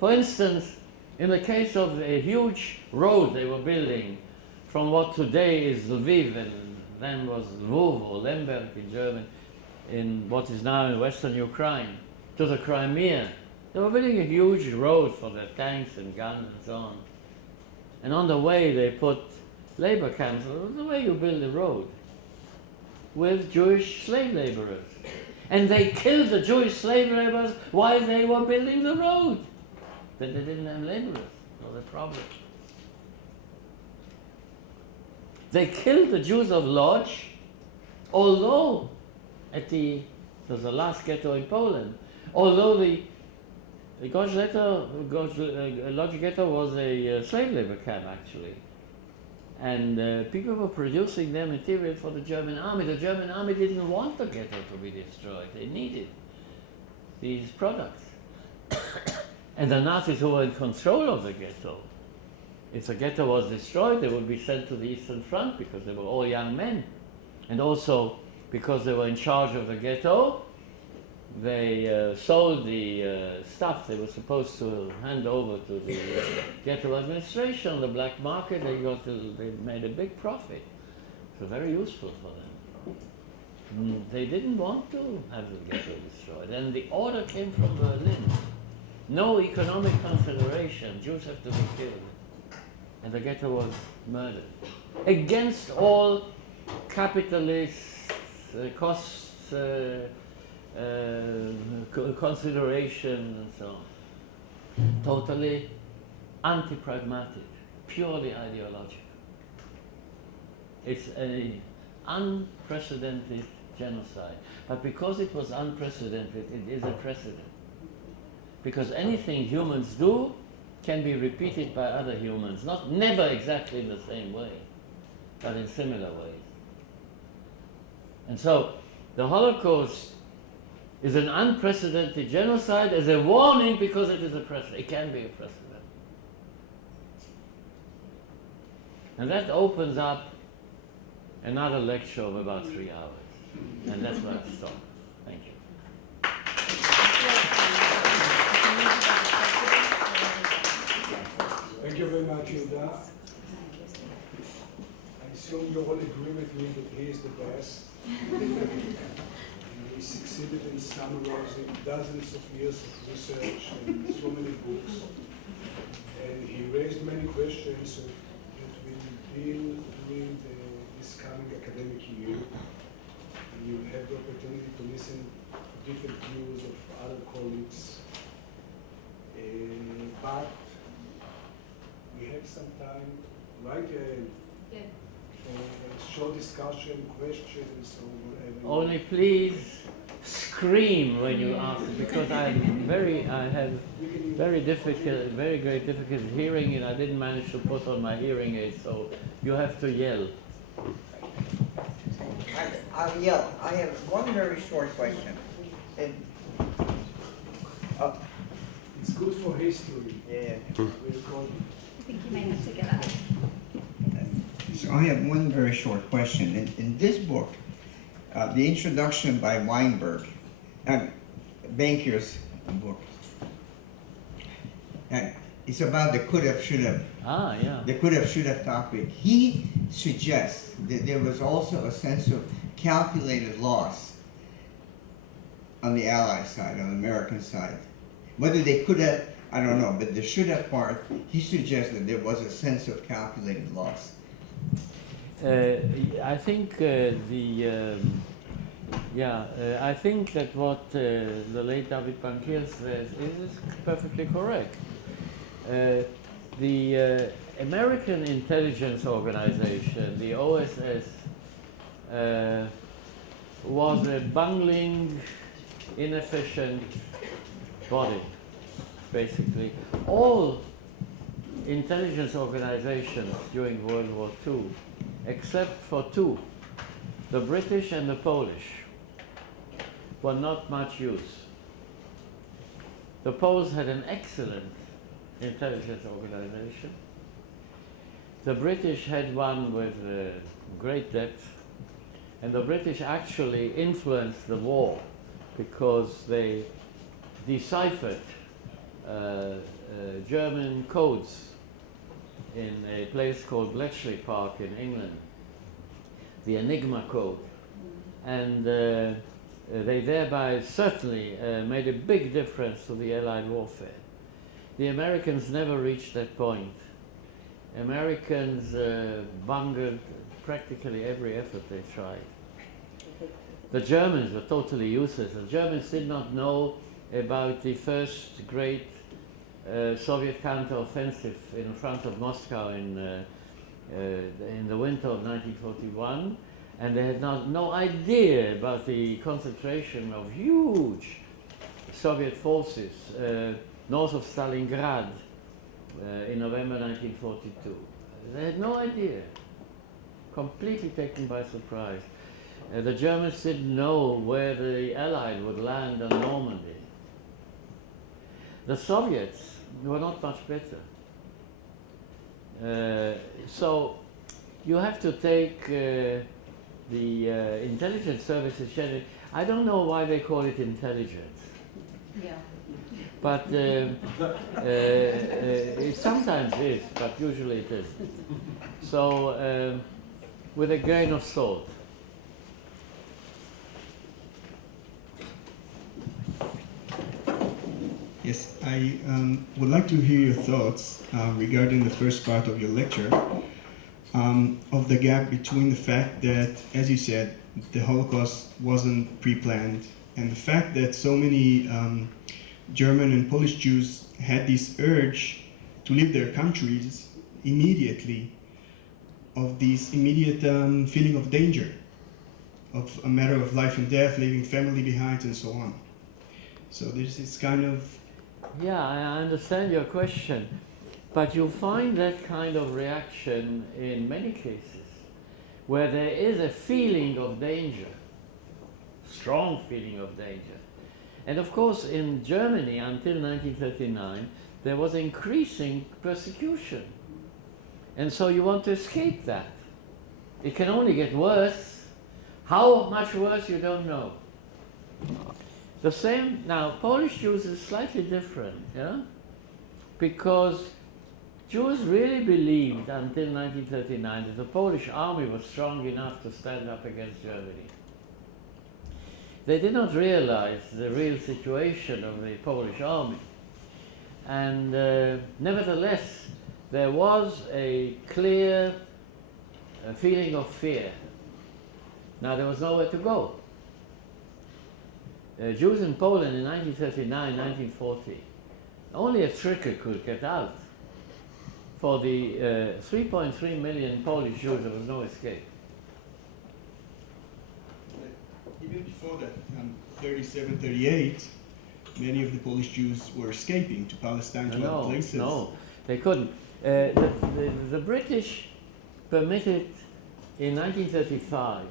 For instance, in the case of a huge road they were building from what today is Lviv and then was Lvov or Lemberg in German, in what is now in western Ukraine, to the Crimea. They were building a huge road for their tanks and guns and so on. And on the way they put labor camps. It was the way you build a road with Jewish slave laborers. And they killed the Jewish slave laborers while they were building the road. Then they didn't have laborers. Not a problem. They killed the Jews of Lodz, although it was the last ghetto in Poland, although the Lodz ghetto was a slave labor camp actually. And people were producing their material for the German army. The German army didn't want the ghetto to be destroyed. They needed these products. And the Nazis who were in control of the ghetto, if the ghetto was destroyed, they would be sent to the Eastern Front because they were all young men. And also because they were in charge of the ghetto, they sold the stuff they were supposed to hand over to the ghetto administration on the black market. They made a big profit. So very useful for them. They didn't want to have the ghetto destroyed. And the order came from Berlin. No economic consideration. Jews have to be killed. And the ghetto was murdered. Against all capitalist costs, consideration and so on. Totally anti-pragmatic, purely ideological. It's an unprecedented genocide. But because it was unprecedented, it is a precedent. Because anything humans do can be repeated by other humans, never exactly in the same way, but in similar ways. And so the Holocaust is an unprecedented genocide as a warning because it is a precedent. It can be a precedent. And that opens up another lecture of about 3 hours. And that's where I stop. Thank you. Thank you very much, Yehuda. I assume you all agree with me that he is the best. He succeeded in summarizing dozens of years of research and so many books. And he raised many questions that will deal with this coming academic year. And you'll have the opportunity to listen to different views of other colleagues. But we have some time, right? Yeah. For a short discussion, questions, or whatever. Only please scream when you ask, because I have very great difficulty hearing, and I didn't manage to put on my hearing aids, so you have to yell. I'll yell. I have one very short question. And, It's good for history. yeah. We'll call it. I think you might have to get up. So I have one very short question. In this book, the introduction by Weinberg, Bankier's book, it's about the could have, should have. Ah, yeah. The could have, should have topic. He suggests that there was also a sense of calculated loss on the Allied side, on the American side. Whether they could have, I don't know, but the should have part, he suggests that there was a sense of calculated loss. I think I think that what the late David Bankier says is perfectly correct. The American intelligence organization, the OSS, was a bungling inefficient body, basically. All intelligence organizations during World War II, except for two, the British and the Polish, were not much use. The Poles had an excellent intelligence organization. The British had one with great depth, and the British actually influenced the war because they deciphered German codes in a place called Bletchley Park in England, the Enigma Code, and they thereby certainly made a big difference to the Allied warfare. The Americans never reached that point. Americans bungled practically every effort they tried. The Germans were totally useless. The Germans did not know about the first great Soviet counter-offensive in front of Moscow in the winter of 1941, and they had no idea about the concentration of huge Soviet forces north of Stalingrad in November 1942. They had no idea, completely taken by surprise. The Germans didn't know where the Allied would land on Normandy. The Soviets were not much better. So you have to take the intelligence services generally. I don't know why they call it intelligence. Yeah. But it sometimes is, but usually it isn't. So with a grain of salt. Yes, I would like to hear your thoughts regarding the first part of your lecture, of the gap between the fact that, as you said, the Holocaust wasn't pre-planned, and the fact that so many German and Polish Jews had this urge to leave their countries immediately, of this immediate feeling of danger, of a matter of life and death, leaving family behind and so on. So there's this kind of... Yeah, I understand your question, but you'll find that kind of reaction in many cases where there is a feeling of danger, strong feeling of danger. And of course, in Germany until 1939, there was increasing persecution. And so you want to escape that. It can only get worse. How much worse, you don't know. The same, now, Polish Jews is slightly different, yeah? Because Jews really believed until 1939 that the Polish army was strong enough to stand up against Germany. They did not realize the real situation of the Polish army. And nevertheless, there was a clear feeling of fear. Now, there was nowhere to go. Jews in Poland in 1939, 1940, only a trickle could get out. For the 3.3 million Polish Jews, there was no escape. Even before that, 37, 38, many of the Polish Jews were escaping to Palestine, to other places. No, they couldn't. The British permitted in 1935,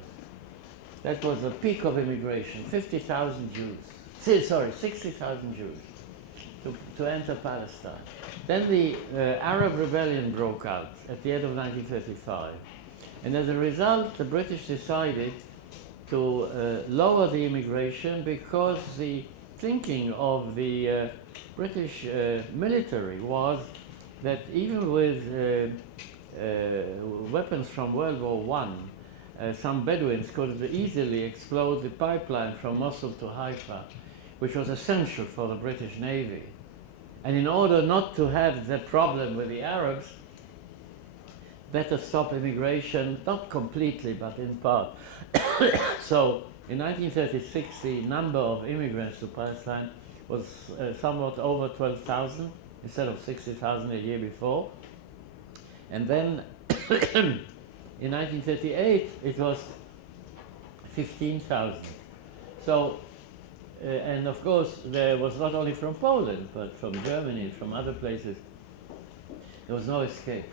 that was the peak of immigration, 50,000 Jews, 60,000 Jews to enter Palestine. Then the Arab rebellion broke out at the end of 1935. And as a result, the British decided to lower the immigration because the thinking of the British military was that even with weapons from World War I, some Bedouins could easily explode the pipeline from Mosul to Haifa, which was essential for the British Navy. And in order not to have that problem with the Arabs, better stop immigration, not completely, but in part. So in 1936, the number of immigrants to Palestine was somewhat over 12,000 instead of 60,000 a year before. And then in 1938, it was 15,000. So and of course, there was not only from Poland, but from Germany, from other places. There was no escape.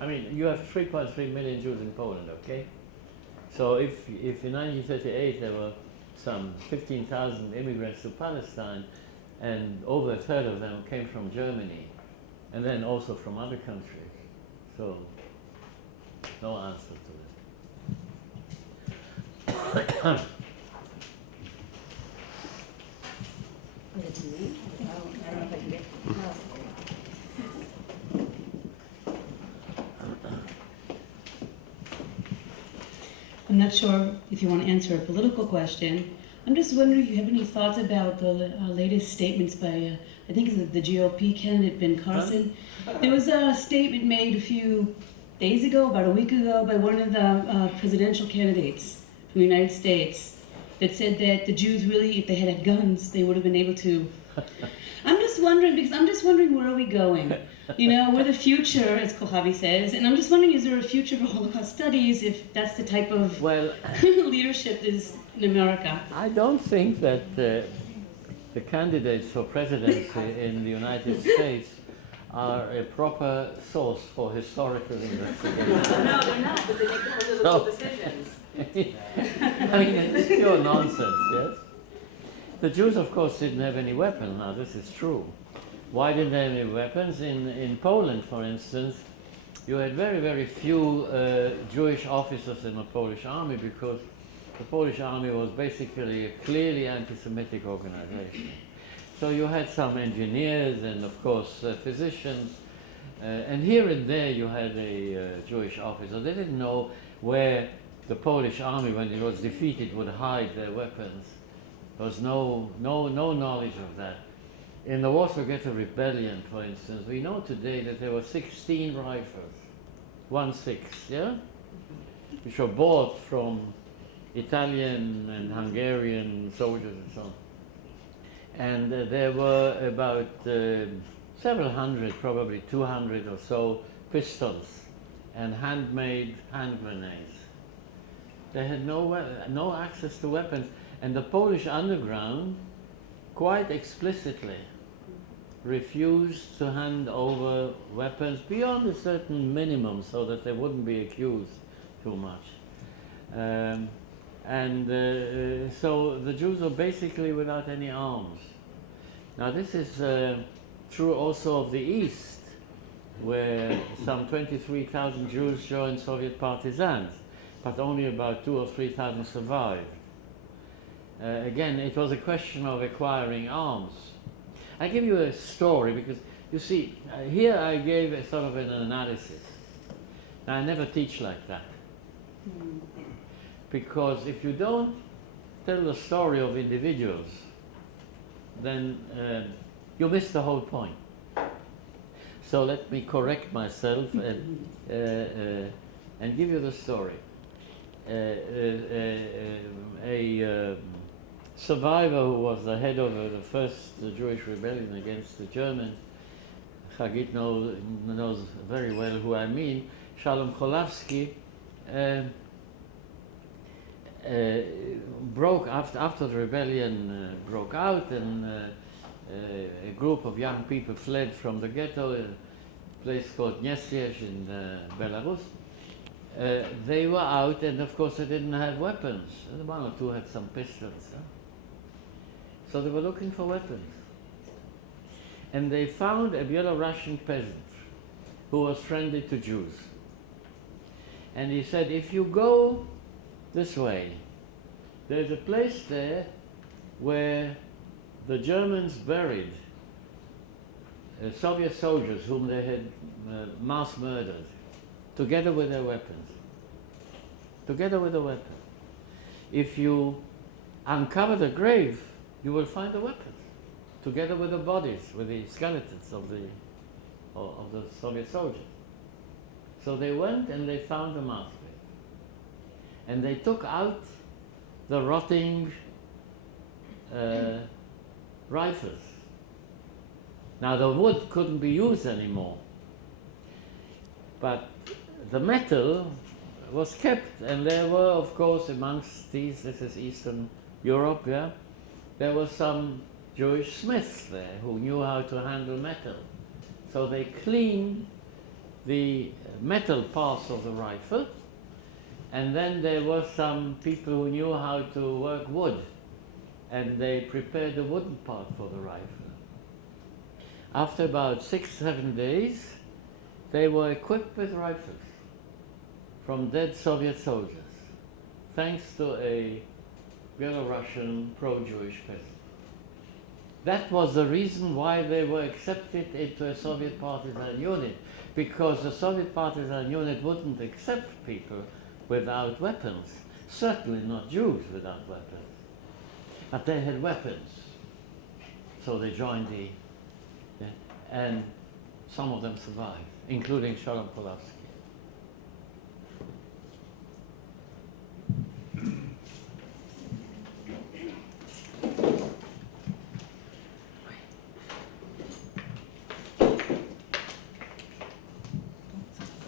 I mean, you have 3.3 million Jews in Poland, okay? So if in 1938 there were some 15,000 immigrants to Palestine, and over a third of them came from Germany, and then also from other countries. So, no answer to that. Was it to me? I don't know if I can get. I'm not sure if you want to answer a political question. I'm just wondering if you have any thoughts about the latest statements by, I think it's the GOP candidate, Ben Carson. There was a statement made a few days ago, about a week ago, by one of the presidential candidates from the United States that said that the Jews really, if they had guns, they would have been able to. I'm just wondering, where are we going? You know, we're the future, as Kochavi says, and I'm just wondering, is there a future for Holocaust studies if that's the type of leadership is in America? I don't think that the candidates for presidency in the United States are a proper source for historical investigation. No, they're not, but they make the political decisions. I mean, it's pure nonsense, yes? The Jews, of course, didn't have any weapons. Now, this is true. Why didn't they have any weapons? In Poland, for instance, you had very, very few Jewish officers in the Polish army because the Polish army was basically a clearly anti-Semitic organization. So you had some engineers and, of course, physicians, and here and there you had a Jewish officer. They didn't know where the Polish army, when it was defeated, would hide their weapons. There was no knowledge of that. In the Warsaw Ghetto Rebellion, for instance, we know today that there were 16 rifles, 1-6, yeah? Which were bought from Italian and Hungarian soldiers and so on. And there were about several hundred, probably 200 or so, pistols and handmade hand grenades. They had no access to weapons. And the Polish underground quite explicitly refused to hand over weapons beyond a certain minimum so that they wouldn't be accused too much. So the Jews were basically without any arms. Now this is true also of the East, where some 23,000 Jews joined Soviet partisans, but only about 2,000 or 3,000 survived. Again, it was a question of acquiring arms. I give you a story because, you see, here I gave a sort of an analysis. Now, I never teach like that. Because if you don't tell the story of individuals, then you miss the whole point. So let me correct myself and give you the story. A survivor who was the head of the first Jewish rebellion against the Germans, Chagit knows very well who I mean, Shalom Cholavsky, broke after the rebellion broke out, and a group of young people fled from the ghetto, a place called Niesiecz in Belarus. They were out, and of course they didn't have weapons. One or two had some pistols. So they were looking for weapons. And they found a Belarusian peasant who was friendly to Jews. And he said, if you go this way, there's a place there where the Germans buried Soviet soldiers whom they had mass murdered, together with their weapons. Together with the weapons. If you uncover the grave, you will find the weapons, together with the bodies, with the skeletons of the Soviet soldiers. So they went and they found the mass grave. And they took out the rotting rifles. Now the wood couldn't be used anymore, but the metal was kept, and there were, of course, amongst these, this is Eastern Europe, yeah, there were some Jewish smiths there who knew how to handle metal. So they cleaned the metal parts of the rifle, and then there were some people who knew how to work wood, and they prepared the wooden part for the rifle. After about 6-7 days, they were equipped with rifles from dead Soviet soldiers, thanks to a Belarusian pro-Jewish peasant. That was the reason why they were accepted into a Soviet partisan unit, because the Soviet partisan unit wouldn't accept people without weapons, certainly not Jews without weapons. But they had weapons, so they joined and some of them survived, including Shalom Polanski.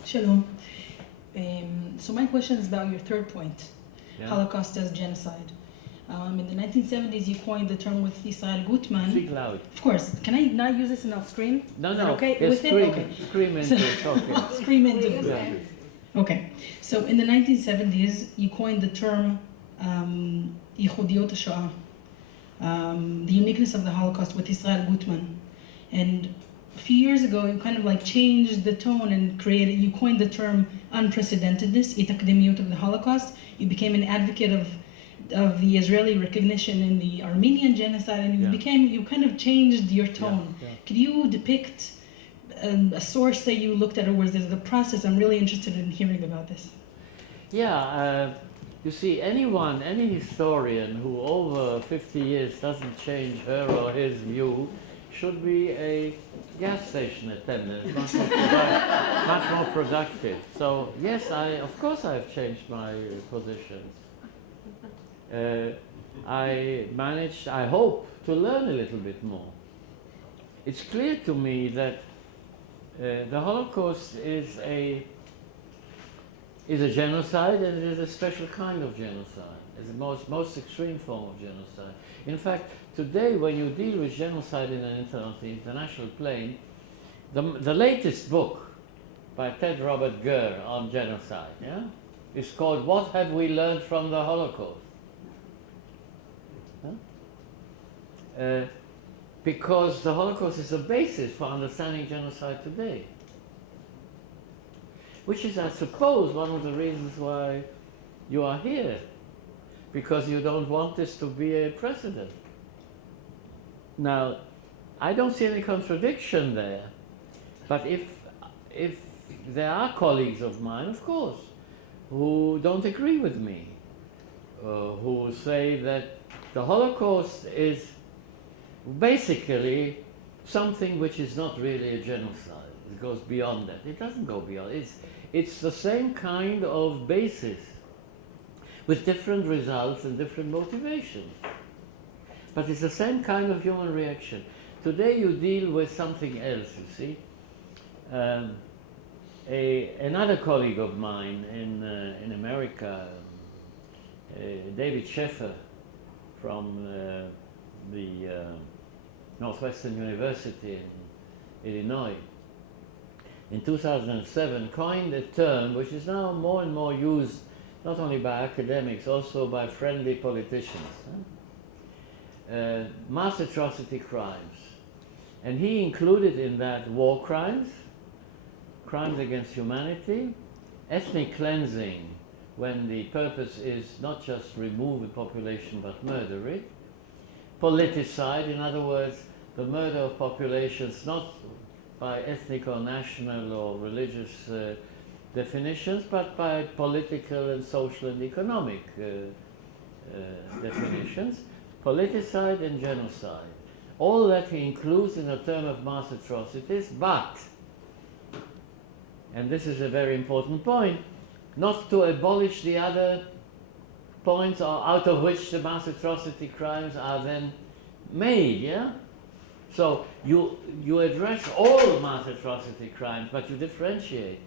Shalom. So my question is about your third point, Yeah? Holocaust as genocide. In the 1970s, you coined the term with Israel Gutman. Speak loud. Of course. Can I not use this and I'll scream? No, Is that no. okay? Yes, With it? scream, Okay. scream into it. Okay. Scream into Please. it. Okay. So in the 1970s, you coined the term Yehudiyot HaShoah, the uniqueness of the Holocaust with Israel Gutman. And a few years ago, you kind of like changed the tone and you coined the term unprecedentedness, itakdemiyut of the Holocaust. You became an advocate of the Israeli recognition in the Armenian genocide, and you kind of changed your tone. Yeah. Could you depict a source that you looked at, or was it a process? I'm really interested in hearing about this. Yeah, you see, any historian who over 50 years doesn't change her or his view should be a gas station attendant. It's much more productive. So yes, of course I've changed my positions. I managed, I hope, to learn a little bit more. It's clear to me that the Holocaust is a genocide, and it is a special kind of genocide. It's the most extreme form of genocide. In fact, today, when you deal with genocide on the international plane, the latest book by Ted Robert Gurr on genocide, is called "What Have We Learned from the Holocaust?" Because the Holocaust is the basis for understanding genocide today. Which is, I suppose, one of the reasons why you are here, because you don't want this to be a precedent. Now, I don't see any contradiction there, but if there are colleagues of mine, of course, who don't agree with me, who say that the Holocaust is basically something which is not really a genocide. It goes beyond that. It doesn't go beyond. It's the same kind of basis with different results and different motivations. But it's the same kind of human reaction. Today you deal with something else, you see. Another colleague of mine in America, David Sheffer from the Northwestern University in Illinois, in 2007 coined a term which is now more and more used not only by academics, also by friendly politicians. Mass atrocity crimes. And he included in that war crimes, crimes against humanity, ethnic cleansing, when the purpose is not just remove a population but murder it, politicide, in other words, the murder of populations not by ethnic or national or religious definitions, but by political and social and economic definitions, politicide and genocide. All that he includes in the term of mass atrocities, but, and this is a very important point, not to abolish the other points out of which the mass atrocity crimes are then made, So you address all mass atrocity crimes, but you differentiate.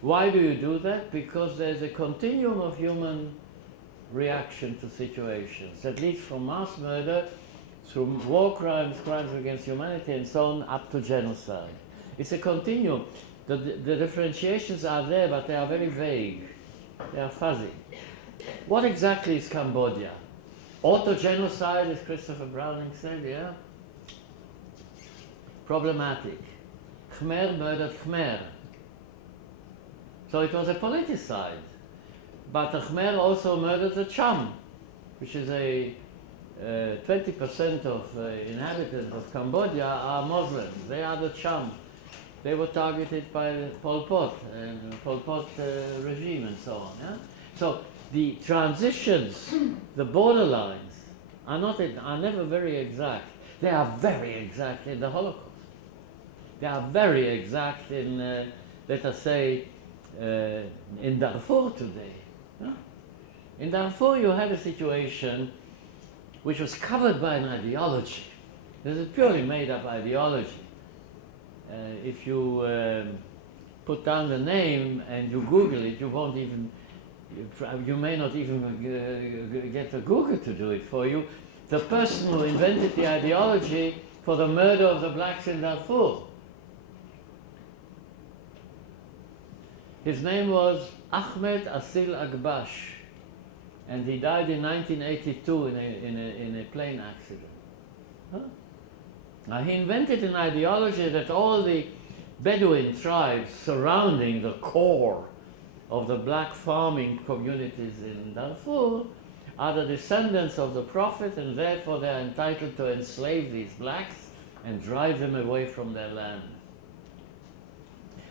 Why do you do that? Because there's a continuum of human reaction to situations that leads from mass murder through war crimes, crimes against humanity, and so on, up to genocide. It's a continuum. The differentiations are there, but they are very vague. They are fuzzy. What exactly is Cambodia? Auto-genocide, as Christopher Browning said, yeah? Problematic. Khmer murdered Khmer. So it was a politicide. But the Khmer also murdered the Cham, which is a 20% of inhabitants of Cambodia are Muslims. They are the Cham. They were targeted by the Pol Pot and Pol Pot regime and so on. Yeah? So the transitions, the borderlines, are never very exact. They are very exact in the Holocaust. They are very exact in, let us say, in Darfur today. Yeah? In Darfur, you had a situation which was covered by an ideology. This is purely made-up ideology. If you put down the name and you Google it, you won't even, you may not even get a Google to do it for you. The person who invented the ideology for the murder of the blacks in Darfur. His name was Ahmed Asil Agbash, and he died in 1982 in a plane accident. Huh? Now, he invented an ideology that all the Bedouin tribes surrounding the core of the black farming communities in Darfur are the descendants of the Prophet, and therefore they are entitled to enslave these blacks and drive them away from their land.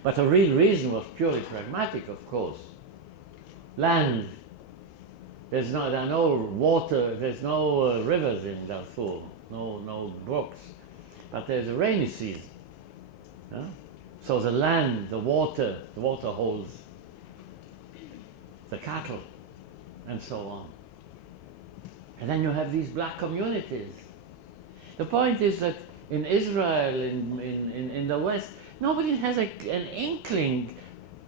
But the real reason was purely pragmatic, of course. Land. There are no water, there's no rivers in Darfur, no brooks. But there's a rainy season. Yeah? So the land, the water holes, the cattle, and so on. And then you have these black communities. The point is that in Israel, in the West, nobody has an inkling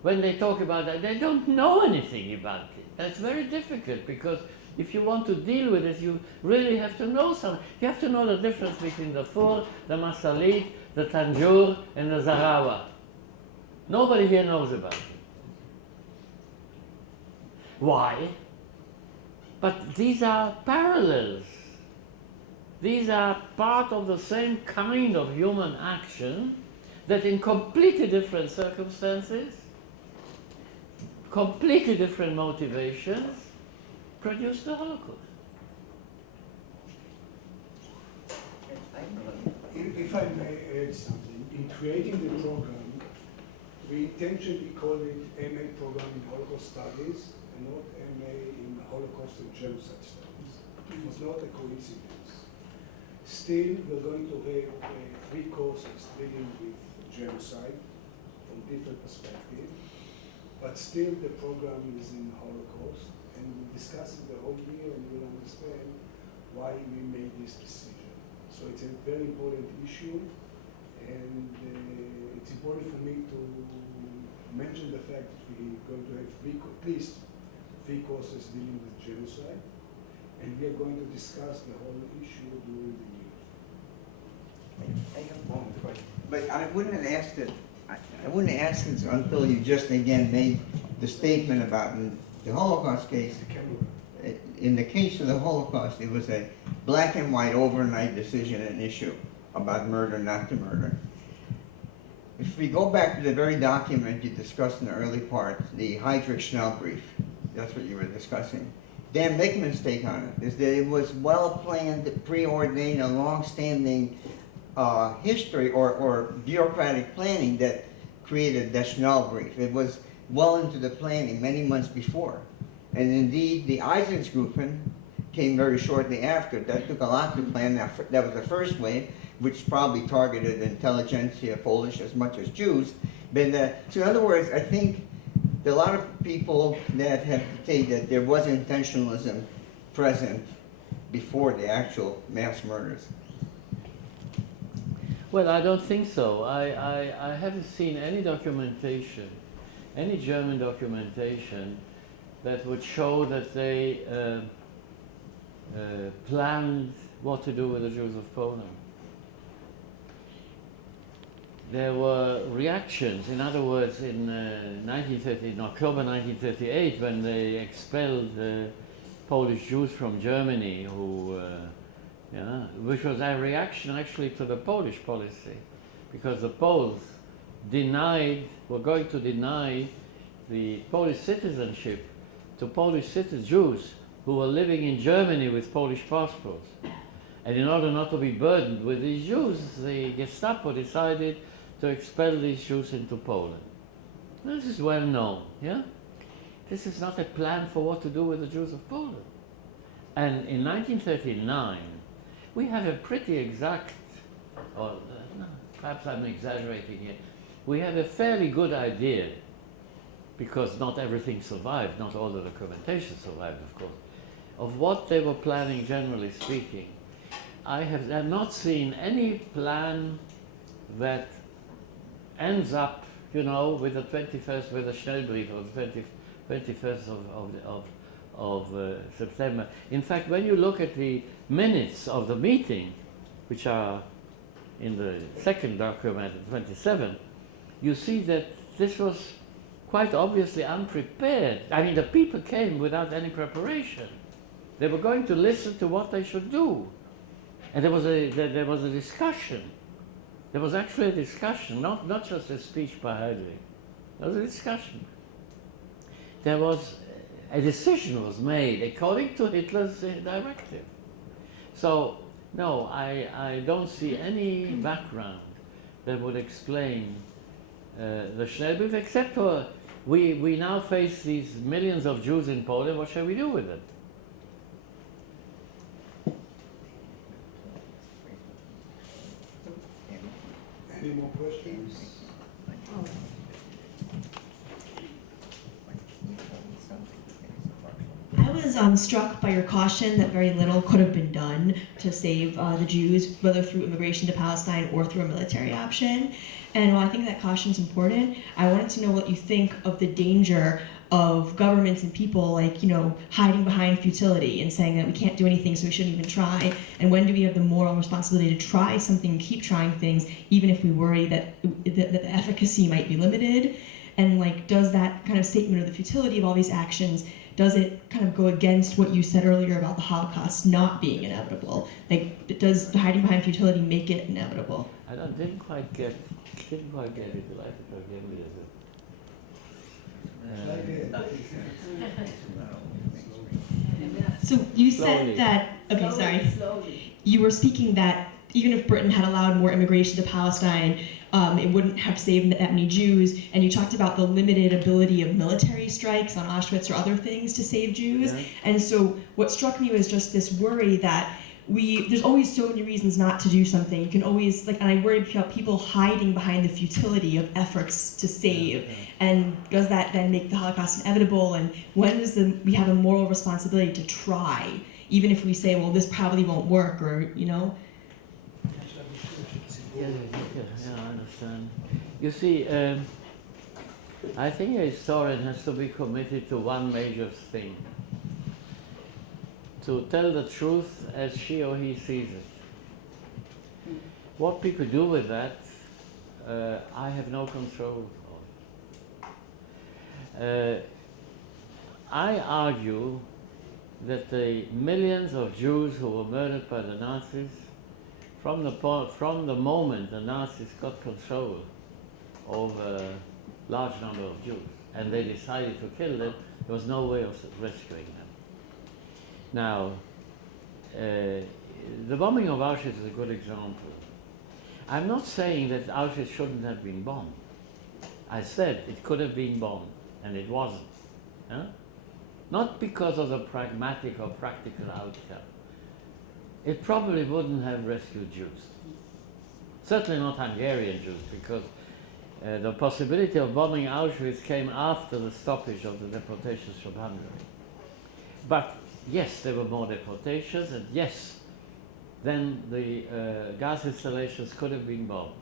when they talk about that. They don't know anything about it. That's very difficult, because if you want to deal with it, you really have to know something. You have to know the difference between the Fur, the Masalit, the Tanjur, and the Zarawa. Nobody here knows about it. Why? But these are parallels. These are part of the same kind of human action that in completely different circumstances, completely different motivations, produced the Holocaust. If I may add something, in creating the program, we intentionally called it MA Program in Holocaust Studies and not MA in Holocaust and Genocide Studies. It was not a coincidence. Still, we're going to have 3 courses dealing with genocide from different perspectives, but still the program is in Holocaust, and we'll discuss it the whole year and you'll understand why we made this decision. So it's a very important issue, and it's important for me to mention the fact that we're going to have at least 3 courses dealing with genocide, and we are going to discuss the whole issue during the year. I have one question, but I wouldn't have asked it. I wouldn't have asked it until you just again made the statement about the Holocaust case. In the case of the Holocaust, it was a black and white overnight decision, an issue about murder, not to murder. If we go back to the very document you discussed in the early part, the Heydrich-Schnell brief, that's what you were discussing. Dan Beckman's take on it is that it was well-planned, preordained, a long-standing history or bureaucratic planning that created the Schnell brief. It was well into the planning many months before. And indeed, the Eisenstruppen came very shortly after. That took a lot to plan. That was the first wave, which probably targeted intelligentsia, Polish as much as Jews. But, so in other words, I think there are a lot of people that have said that there was intentionalism present before the actual mass murders. Well, I don't think so. I haven't seen any documentation, any German documentation, that would show that they planned what to do with the Jews of Poland. There were reactions. In other words, in October 1938, when they expelled Polish Jews from Germany, which was a reaction actually to the Polish policy, because the Poles were going to deny the Polish citizenship to Polish Jews who were living in Germany with Polish passports. And in order not to be burdened with these Jews, the Gestapo decided to expel these Jews into Poland. This is well known, yeah? This is not a plan for what to do with the Jews of Poland. And in 1939, we have a pretty exact, or no, perhaps I'm exaggerating here, we have a fairly good idea, because not everything survived, not all the documentation survived, of course, of what they were planning, generally speaking. I have not seen any plan that ends up, with the 21st, with the Schnellbrief of the 21st of September. In fact, when you look at the minutes of the meeting, which are in the second document, 27, you see that this was quite obviously unprepared. I mean, the people came without any preparation. They were going to listen to what they should do. And there was a discussion. There was actually a discussion, not just a speech by Heydrich. There was a discussion. There was a decision was made according to Hitler's directive. So, no, I don't see any background that would explain the Schnellbrief, except for we now face these millions of Jews in Poland. What shall we do with it? Any more questions? I was struck by your caution that very little could have been done to save the Jews, whether through immigration to Palestine or through a military option. And while I think that caution is important, I wanted to know what you think of the danger of governments and people hiding behind futility and saying that we can't do anything, so we shouldn't even try. And when do we have the moral responsibility to try something, keep trying things, even if we worry that the efficacy might be limited? And does that kind of statement of the futility of all these actions, does it kind of go against what you said earlier about the Holocaust not being inevitable? Does the hiding behind futility make it inevitable? I didn't quite get it. You'll have to forgive me. So you Slowly. said that, you were speaking that even if Britain had allowed more immigration to Palestine, it wouldn't have saved that many Jews, and you talked about the limited ability of military strikes on Auschwitz or other things to save Jews. Yeah. And so what struck me was just this worry that there's always so many reasons not to do something. You can always, and I worry about people hiding behind the futility of efforts to save. Yeah. And does that then make the Holocaust inevitable? And when does we have a moral responsibility to try, even if we say, well, this probably won't work, or, Yeah, I understand. You see, I think a historian has to be committed to one major thing: to tell the truth as she or he sees it. What people do with that, I have no control of. I argue that the millions of Jews who were murdered by the Nazis, from the moment the Nazis got control over a large number of Jews and they decided to kill them, there was no way of rescuing them. Now, the bombing of Auschwitz is a good example. I'm not saying that Auschwitz shouldn't have been bombed. I said it could have been bombed, and it wasn't. Huh? Not because of the pragmatic or practical outcome. It probably wouldn't have rescued Jews. Certainly not Hungarian Jews, because the possibility of bombing Auschwitz came after the stoppage of the deportations from Hungary. But yes, there were more deportations, and yes, then the gas installations could have been bombed.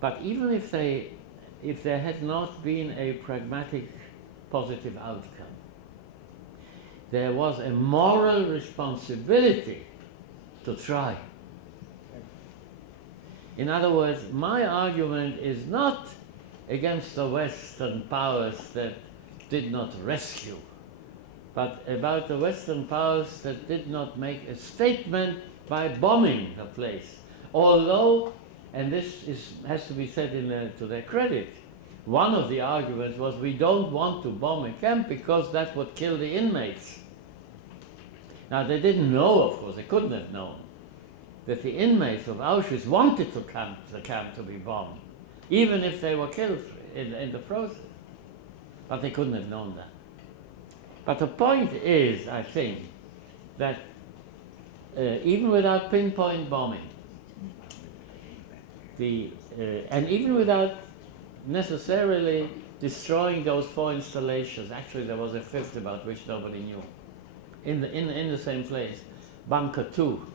But even if there had not been a pragmatic, positive outcome, there was a moral responsibility to try. In other words, my argument is not against the Western powers that did not rescue, but about the Western powers that did not make a statement by bombing the place. Although, and this has to be said to their credit, one of the arguments was we don't want to bomb a camp because that would kill the inmates. Now they didn't know, of course, they couldn't have known, that the inmates of Auschwitz wanted the camp to be bombed, even if they were killed in the process. But they couldn't have known that. But the point is, I think, that even without pinpoint bombing, and even without necessarily destroying those 4 installations, actually there was a 5th about which nobody knew, in the same place, Bunker 2,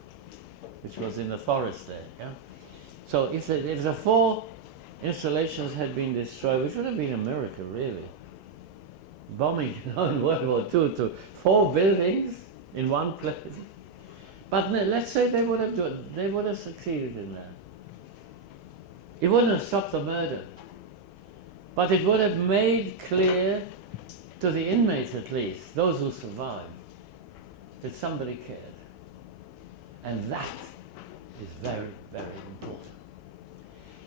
which was in the forest there. Yeah? So if the 4 installations had been destroyed, which would have been a miracle, really. Bombing, in World War II to 4 buildings in one place. But let's say they would have succeeded in that. It wouldn't have stopped the murder, but it would have made clear to the inmates, at least, those who survived, that somebody cared. And that is very, very important.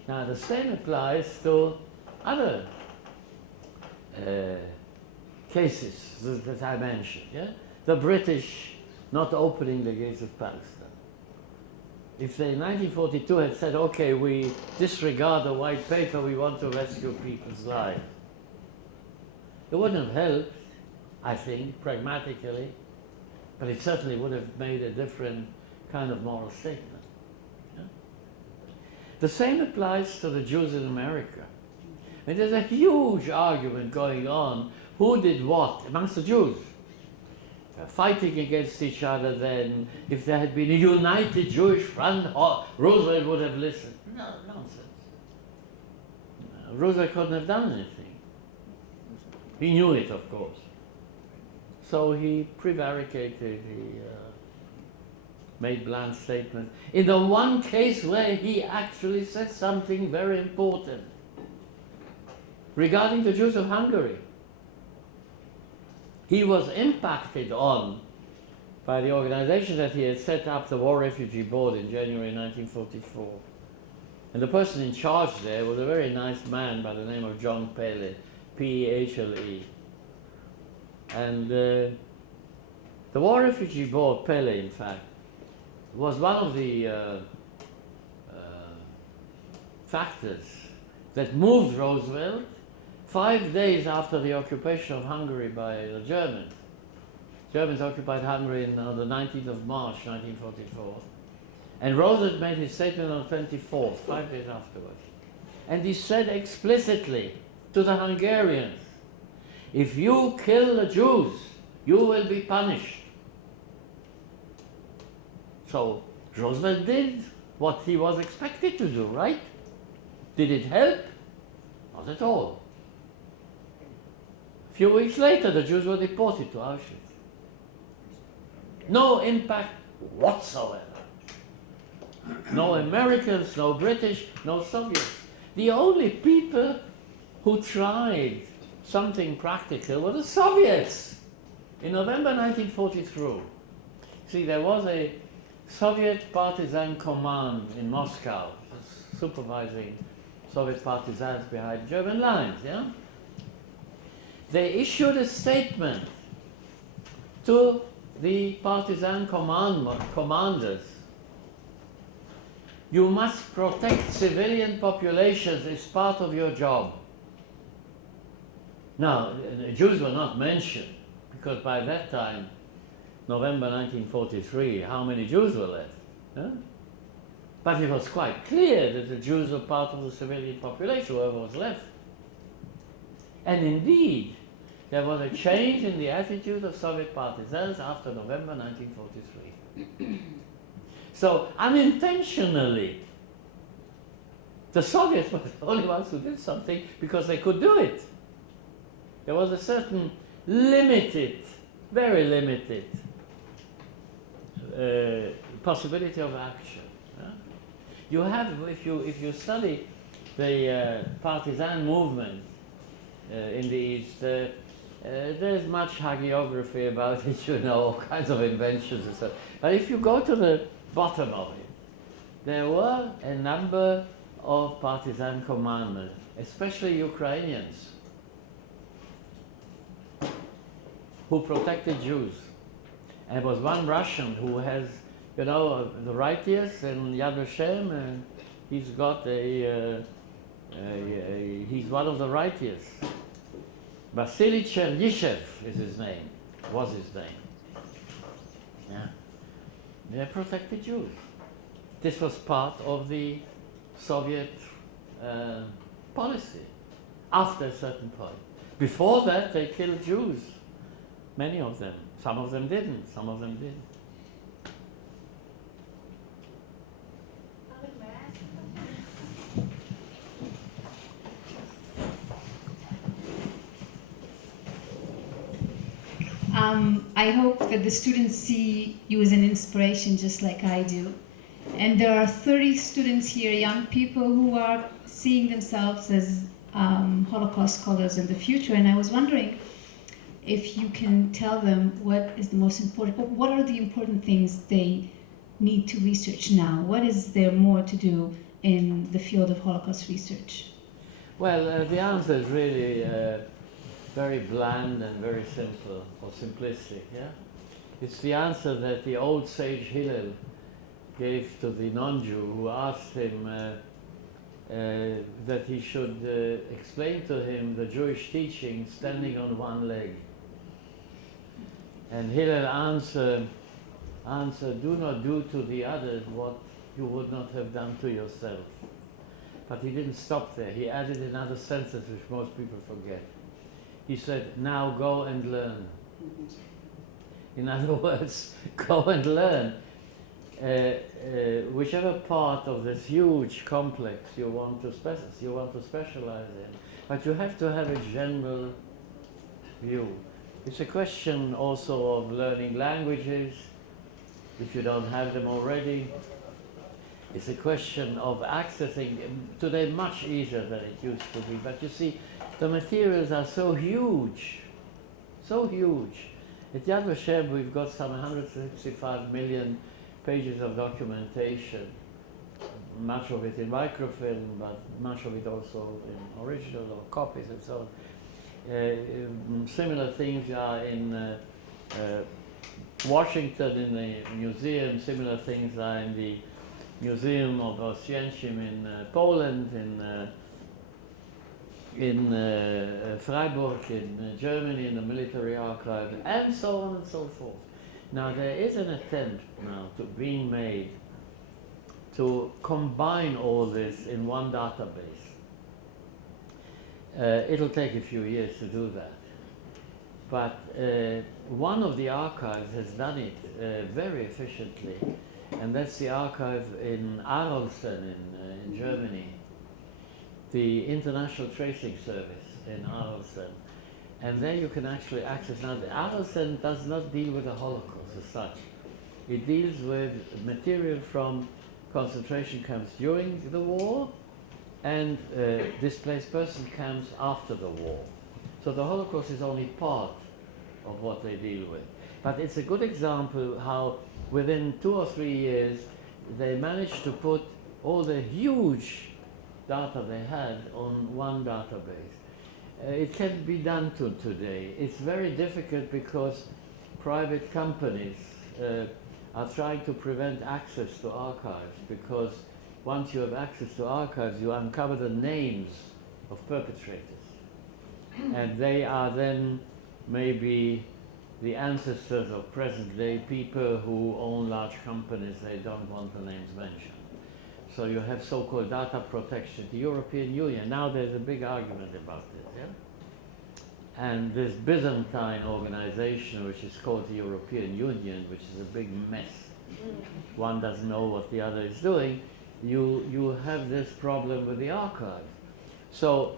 Now, the same applies to other cases that I mentioned. Yeah? The British not opening the gates of Palestine. If they in 1942 had said, okay, we disregard the white paper, we want to rescue people's lives, it wouldn't have helped, I think, pragmatically, but it certainly would have made a different kind of moral statement. Yeah? The same applies to the Jews in America. And there's a huge argument going on, who did what amongst the Jews. Fighting against each other then, if there had been a united Jewish front, Roosevelt would have listened. No, nonsense. Roosevelt couldn't have done anything. He knew it, of course. So he prevaricated, he made bland statements. In the one case where he actually said something very important regarding the Jews of Hungary. He was impacted on by the organization that he had set up, the War Refugee Board, in January 1944. And the person in charge there was a very nice man by the name of John Pele, P-E-H-L-E. And the War Refugee Board, Pele in fact, was one of the factors that moved Roosevelt 5 days after the occupation of Hungary by the Germans. Germans occupied Hungary on the 19th of March 1944. And Roosevelt made his statement on the 24th, 5 days afterwards. And he said explicitly to the Hungarians, if you kill the Jews, you will be punished. So Roosevelt did what he was expected to do, right? Did it help? Not at all. A few weeks later, the Jews were deported to Auschwitz. No impact whatsoever. No Americans, no British, no Soviets. The only people who tried something practical were the Soviets. In November 1943, see, there was a Soviet partisan command in Moscow, supervising Soviet partisans behind German lines, yeah? They issued a statement to the partisan commanders. You must protect civilian populations, it's part of your job. Now, the Jews were not mentioned, because by that time, November 1943, how many Jews were left? Huh? But it was quite clear that the Jews were part of the civilian population, whoever was left. And indeed, there was a change in the attitude of Soviet partisans after November 1943. So, unintentionally, the Soviets were the only ones who did something because they could do it. There was a certain limited very limited possibility of action. You have, if you study the partisan movement in the East, there's much hagiography about it, you know, all kinds of inventions and so on. But if you go to the bottom of it, there were a number of partisan commanders, especially Ukrainians, who protected Jews. And there was one Russian who has, you know, the righteous in Yad Vashem, and he's got he's one of the righteous. Vasily Chernyshev is his name, was his name. Yeah. They protected Jews. This was part of the Soviet policy after a certain point. Before that, they killed Jews, many of them. Some of them didn't, some of them did. I hope that the students see you as an inspiration, just like I do. And there are 30 students here, young people, who are seeing themselves as Holocaust scholars in the future. And I was wondering if you can tell them what is the most important, what are the important things they need to research now? What is there more to do in the field of Holocaust research? Well, the answer is really very bland and very simple, or simplistic, yeah? It's the answer that the old sage Hillel gave to the non-Jew who asked him that he should explain to him the Jewish teaching standing on one leg. And Hillel answered, do not do to the others what you would not have done to yourself. But he didn't stop there. He added another sentence which most people forget. He said, now go and learn. In other words, go and learn. Whichever part of this huge complex you want to specialize in, but you have to have a general view. It's a question also of learning languages, if you don't have them already. It's a question of accessing, today much easier than it used to be, but you see, the materials are so huge, so huge. At Yad Vashem we've got some 165 million pages of documentation, much of it in microfilm, but much of it also in original or copies and so on. Similar things are in Washington in the museum, similar things are in the Museum of Oswiecim in Poland, in Freiburg in Germany, in the military archive, and so on and so forth. Now there is an attempt now being made to combine all this in one database. It'll take a few years to do that. But one of the archives has done it very efficiently, and that's the archive in Arolsen in Germany, the International Tracing Service in Arolsen. And there you can actually access. Now, the Arolsen does not deal with the Holocaust as such. It deals with material from concentration camps during the war and displaced person camps after the war. So the Holocaust is only part of what they deal with. But it's a good example how within 2 or 3 years they managed to put all the huge data they had on one database. It can be done today. It's very difficult because private companies are trying to prevent access to archives, because once you have access to archives, you uncover the names of perpetrators. And they are then maybe the ancestors of present-day people who own large companies. They don't want the names mentioned. So you have so-called data protection. The European Union, now there's a big argument about this, yeah? And this Byzantine organization, which is called the European Union, which is a big mess. One doesn't know what the other is doing. You have this problem with the archive. So,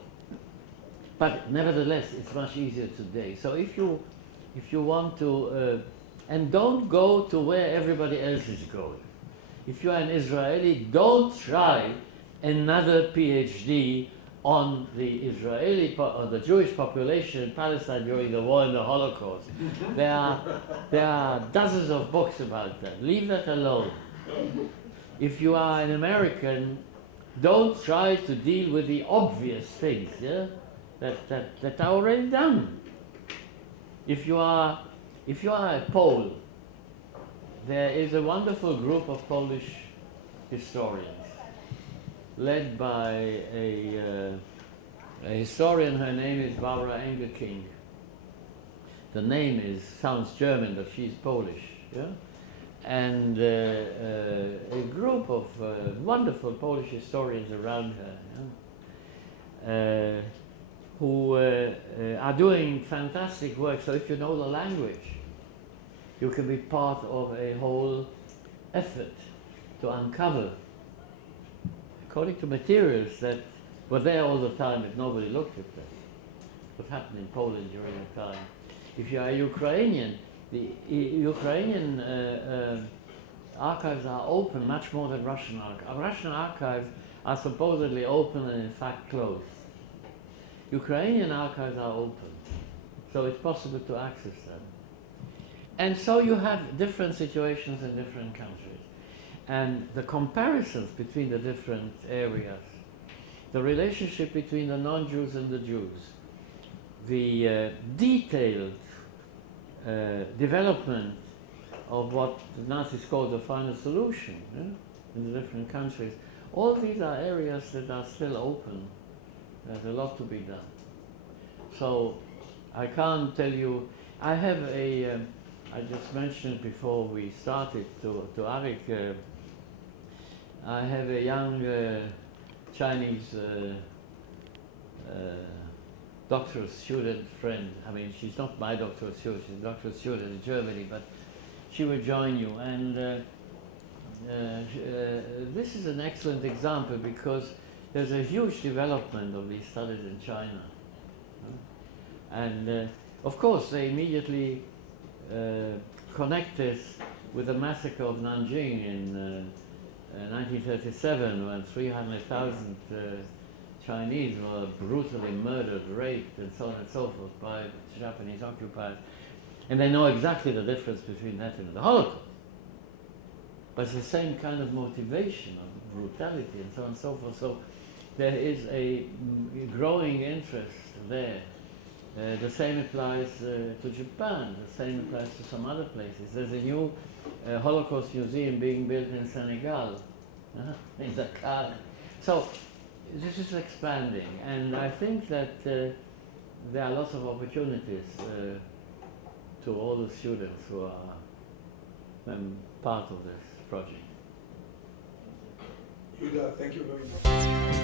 but nevertheless, it's much easier today. So if you if you want to, and don't go to where everybody else is going. If you are an Israeli, don't try another PhD on the Israeli or the Jewish population in Palestine during the war and the Holocaust. There are dozens of books about that. Leave that alone. If you are an American, don't try to deal with the obvious things, yeah, that are already done. If you are a Pole, there is a wonderful group of Polish historians, led by a historian. Her name is Bauer. The name sounds German, but she's Polish. Yeah? And a group of wonderful Polish historians around her, who are doing fantastic work. So if you know the language, you can be part of a whole effort to uncover, according to materials that were there all the time, but nobody looked at them, what happened in Poland during that time. If you are Ukrainian, the Ukrainian archives are open much more than Russian archives. Russian archives are supposedly open and in fact closed. Ukrainian archives are open, so it's possible to access them. And so you have different situations in different countries. And the comparisons between the different areas, the relationship between the non-Jews and the Jews, the detailed development of what the Nazis called the final solution, in the different countries, all these are areas that are still open. There's a lot to be done. So I can't tell you, I have a, I just mentioned before we started to Arik, I have a young Chinese doctoral student friend. I mean, she's not my doctoral student, she's a doctoral student in Germany, but she will join you. And this is an excellent example because there's a huge development of these studies in China. And of course, they immediately connect this with the massacre of Nanjing in 1937, when 300,000 Chinese were brutally murdered, raped, and so on and so forth by Japanese occupiers. And they know exactly the difference between that and the Holocaust. But it's the same kind of motivation of brutality and so on and so forth. So there is a growing interest there. The same applies to Japan, the same applies to some other places. There's a new Holocaust museum being built in Senegal, in Dakar. So this is expanding, and I think that there are lots of opportunities to all the students who are part of this project. Yehuda, thank you very much.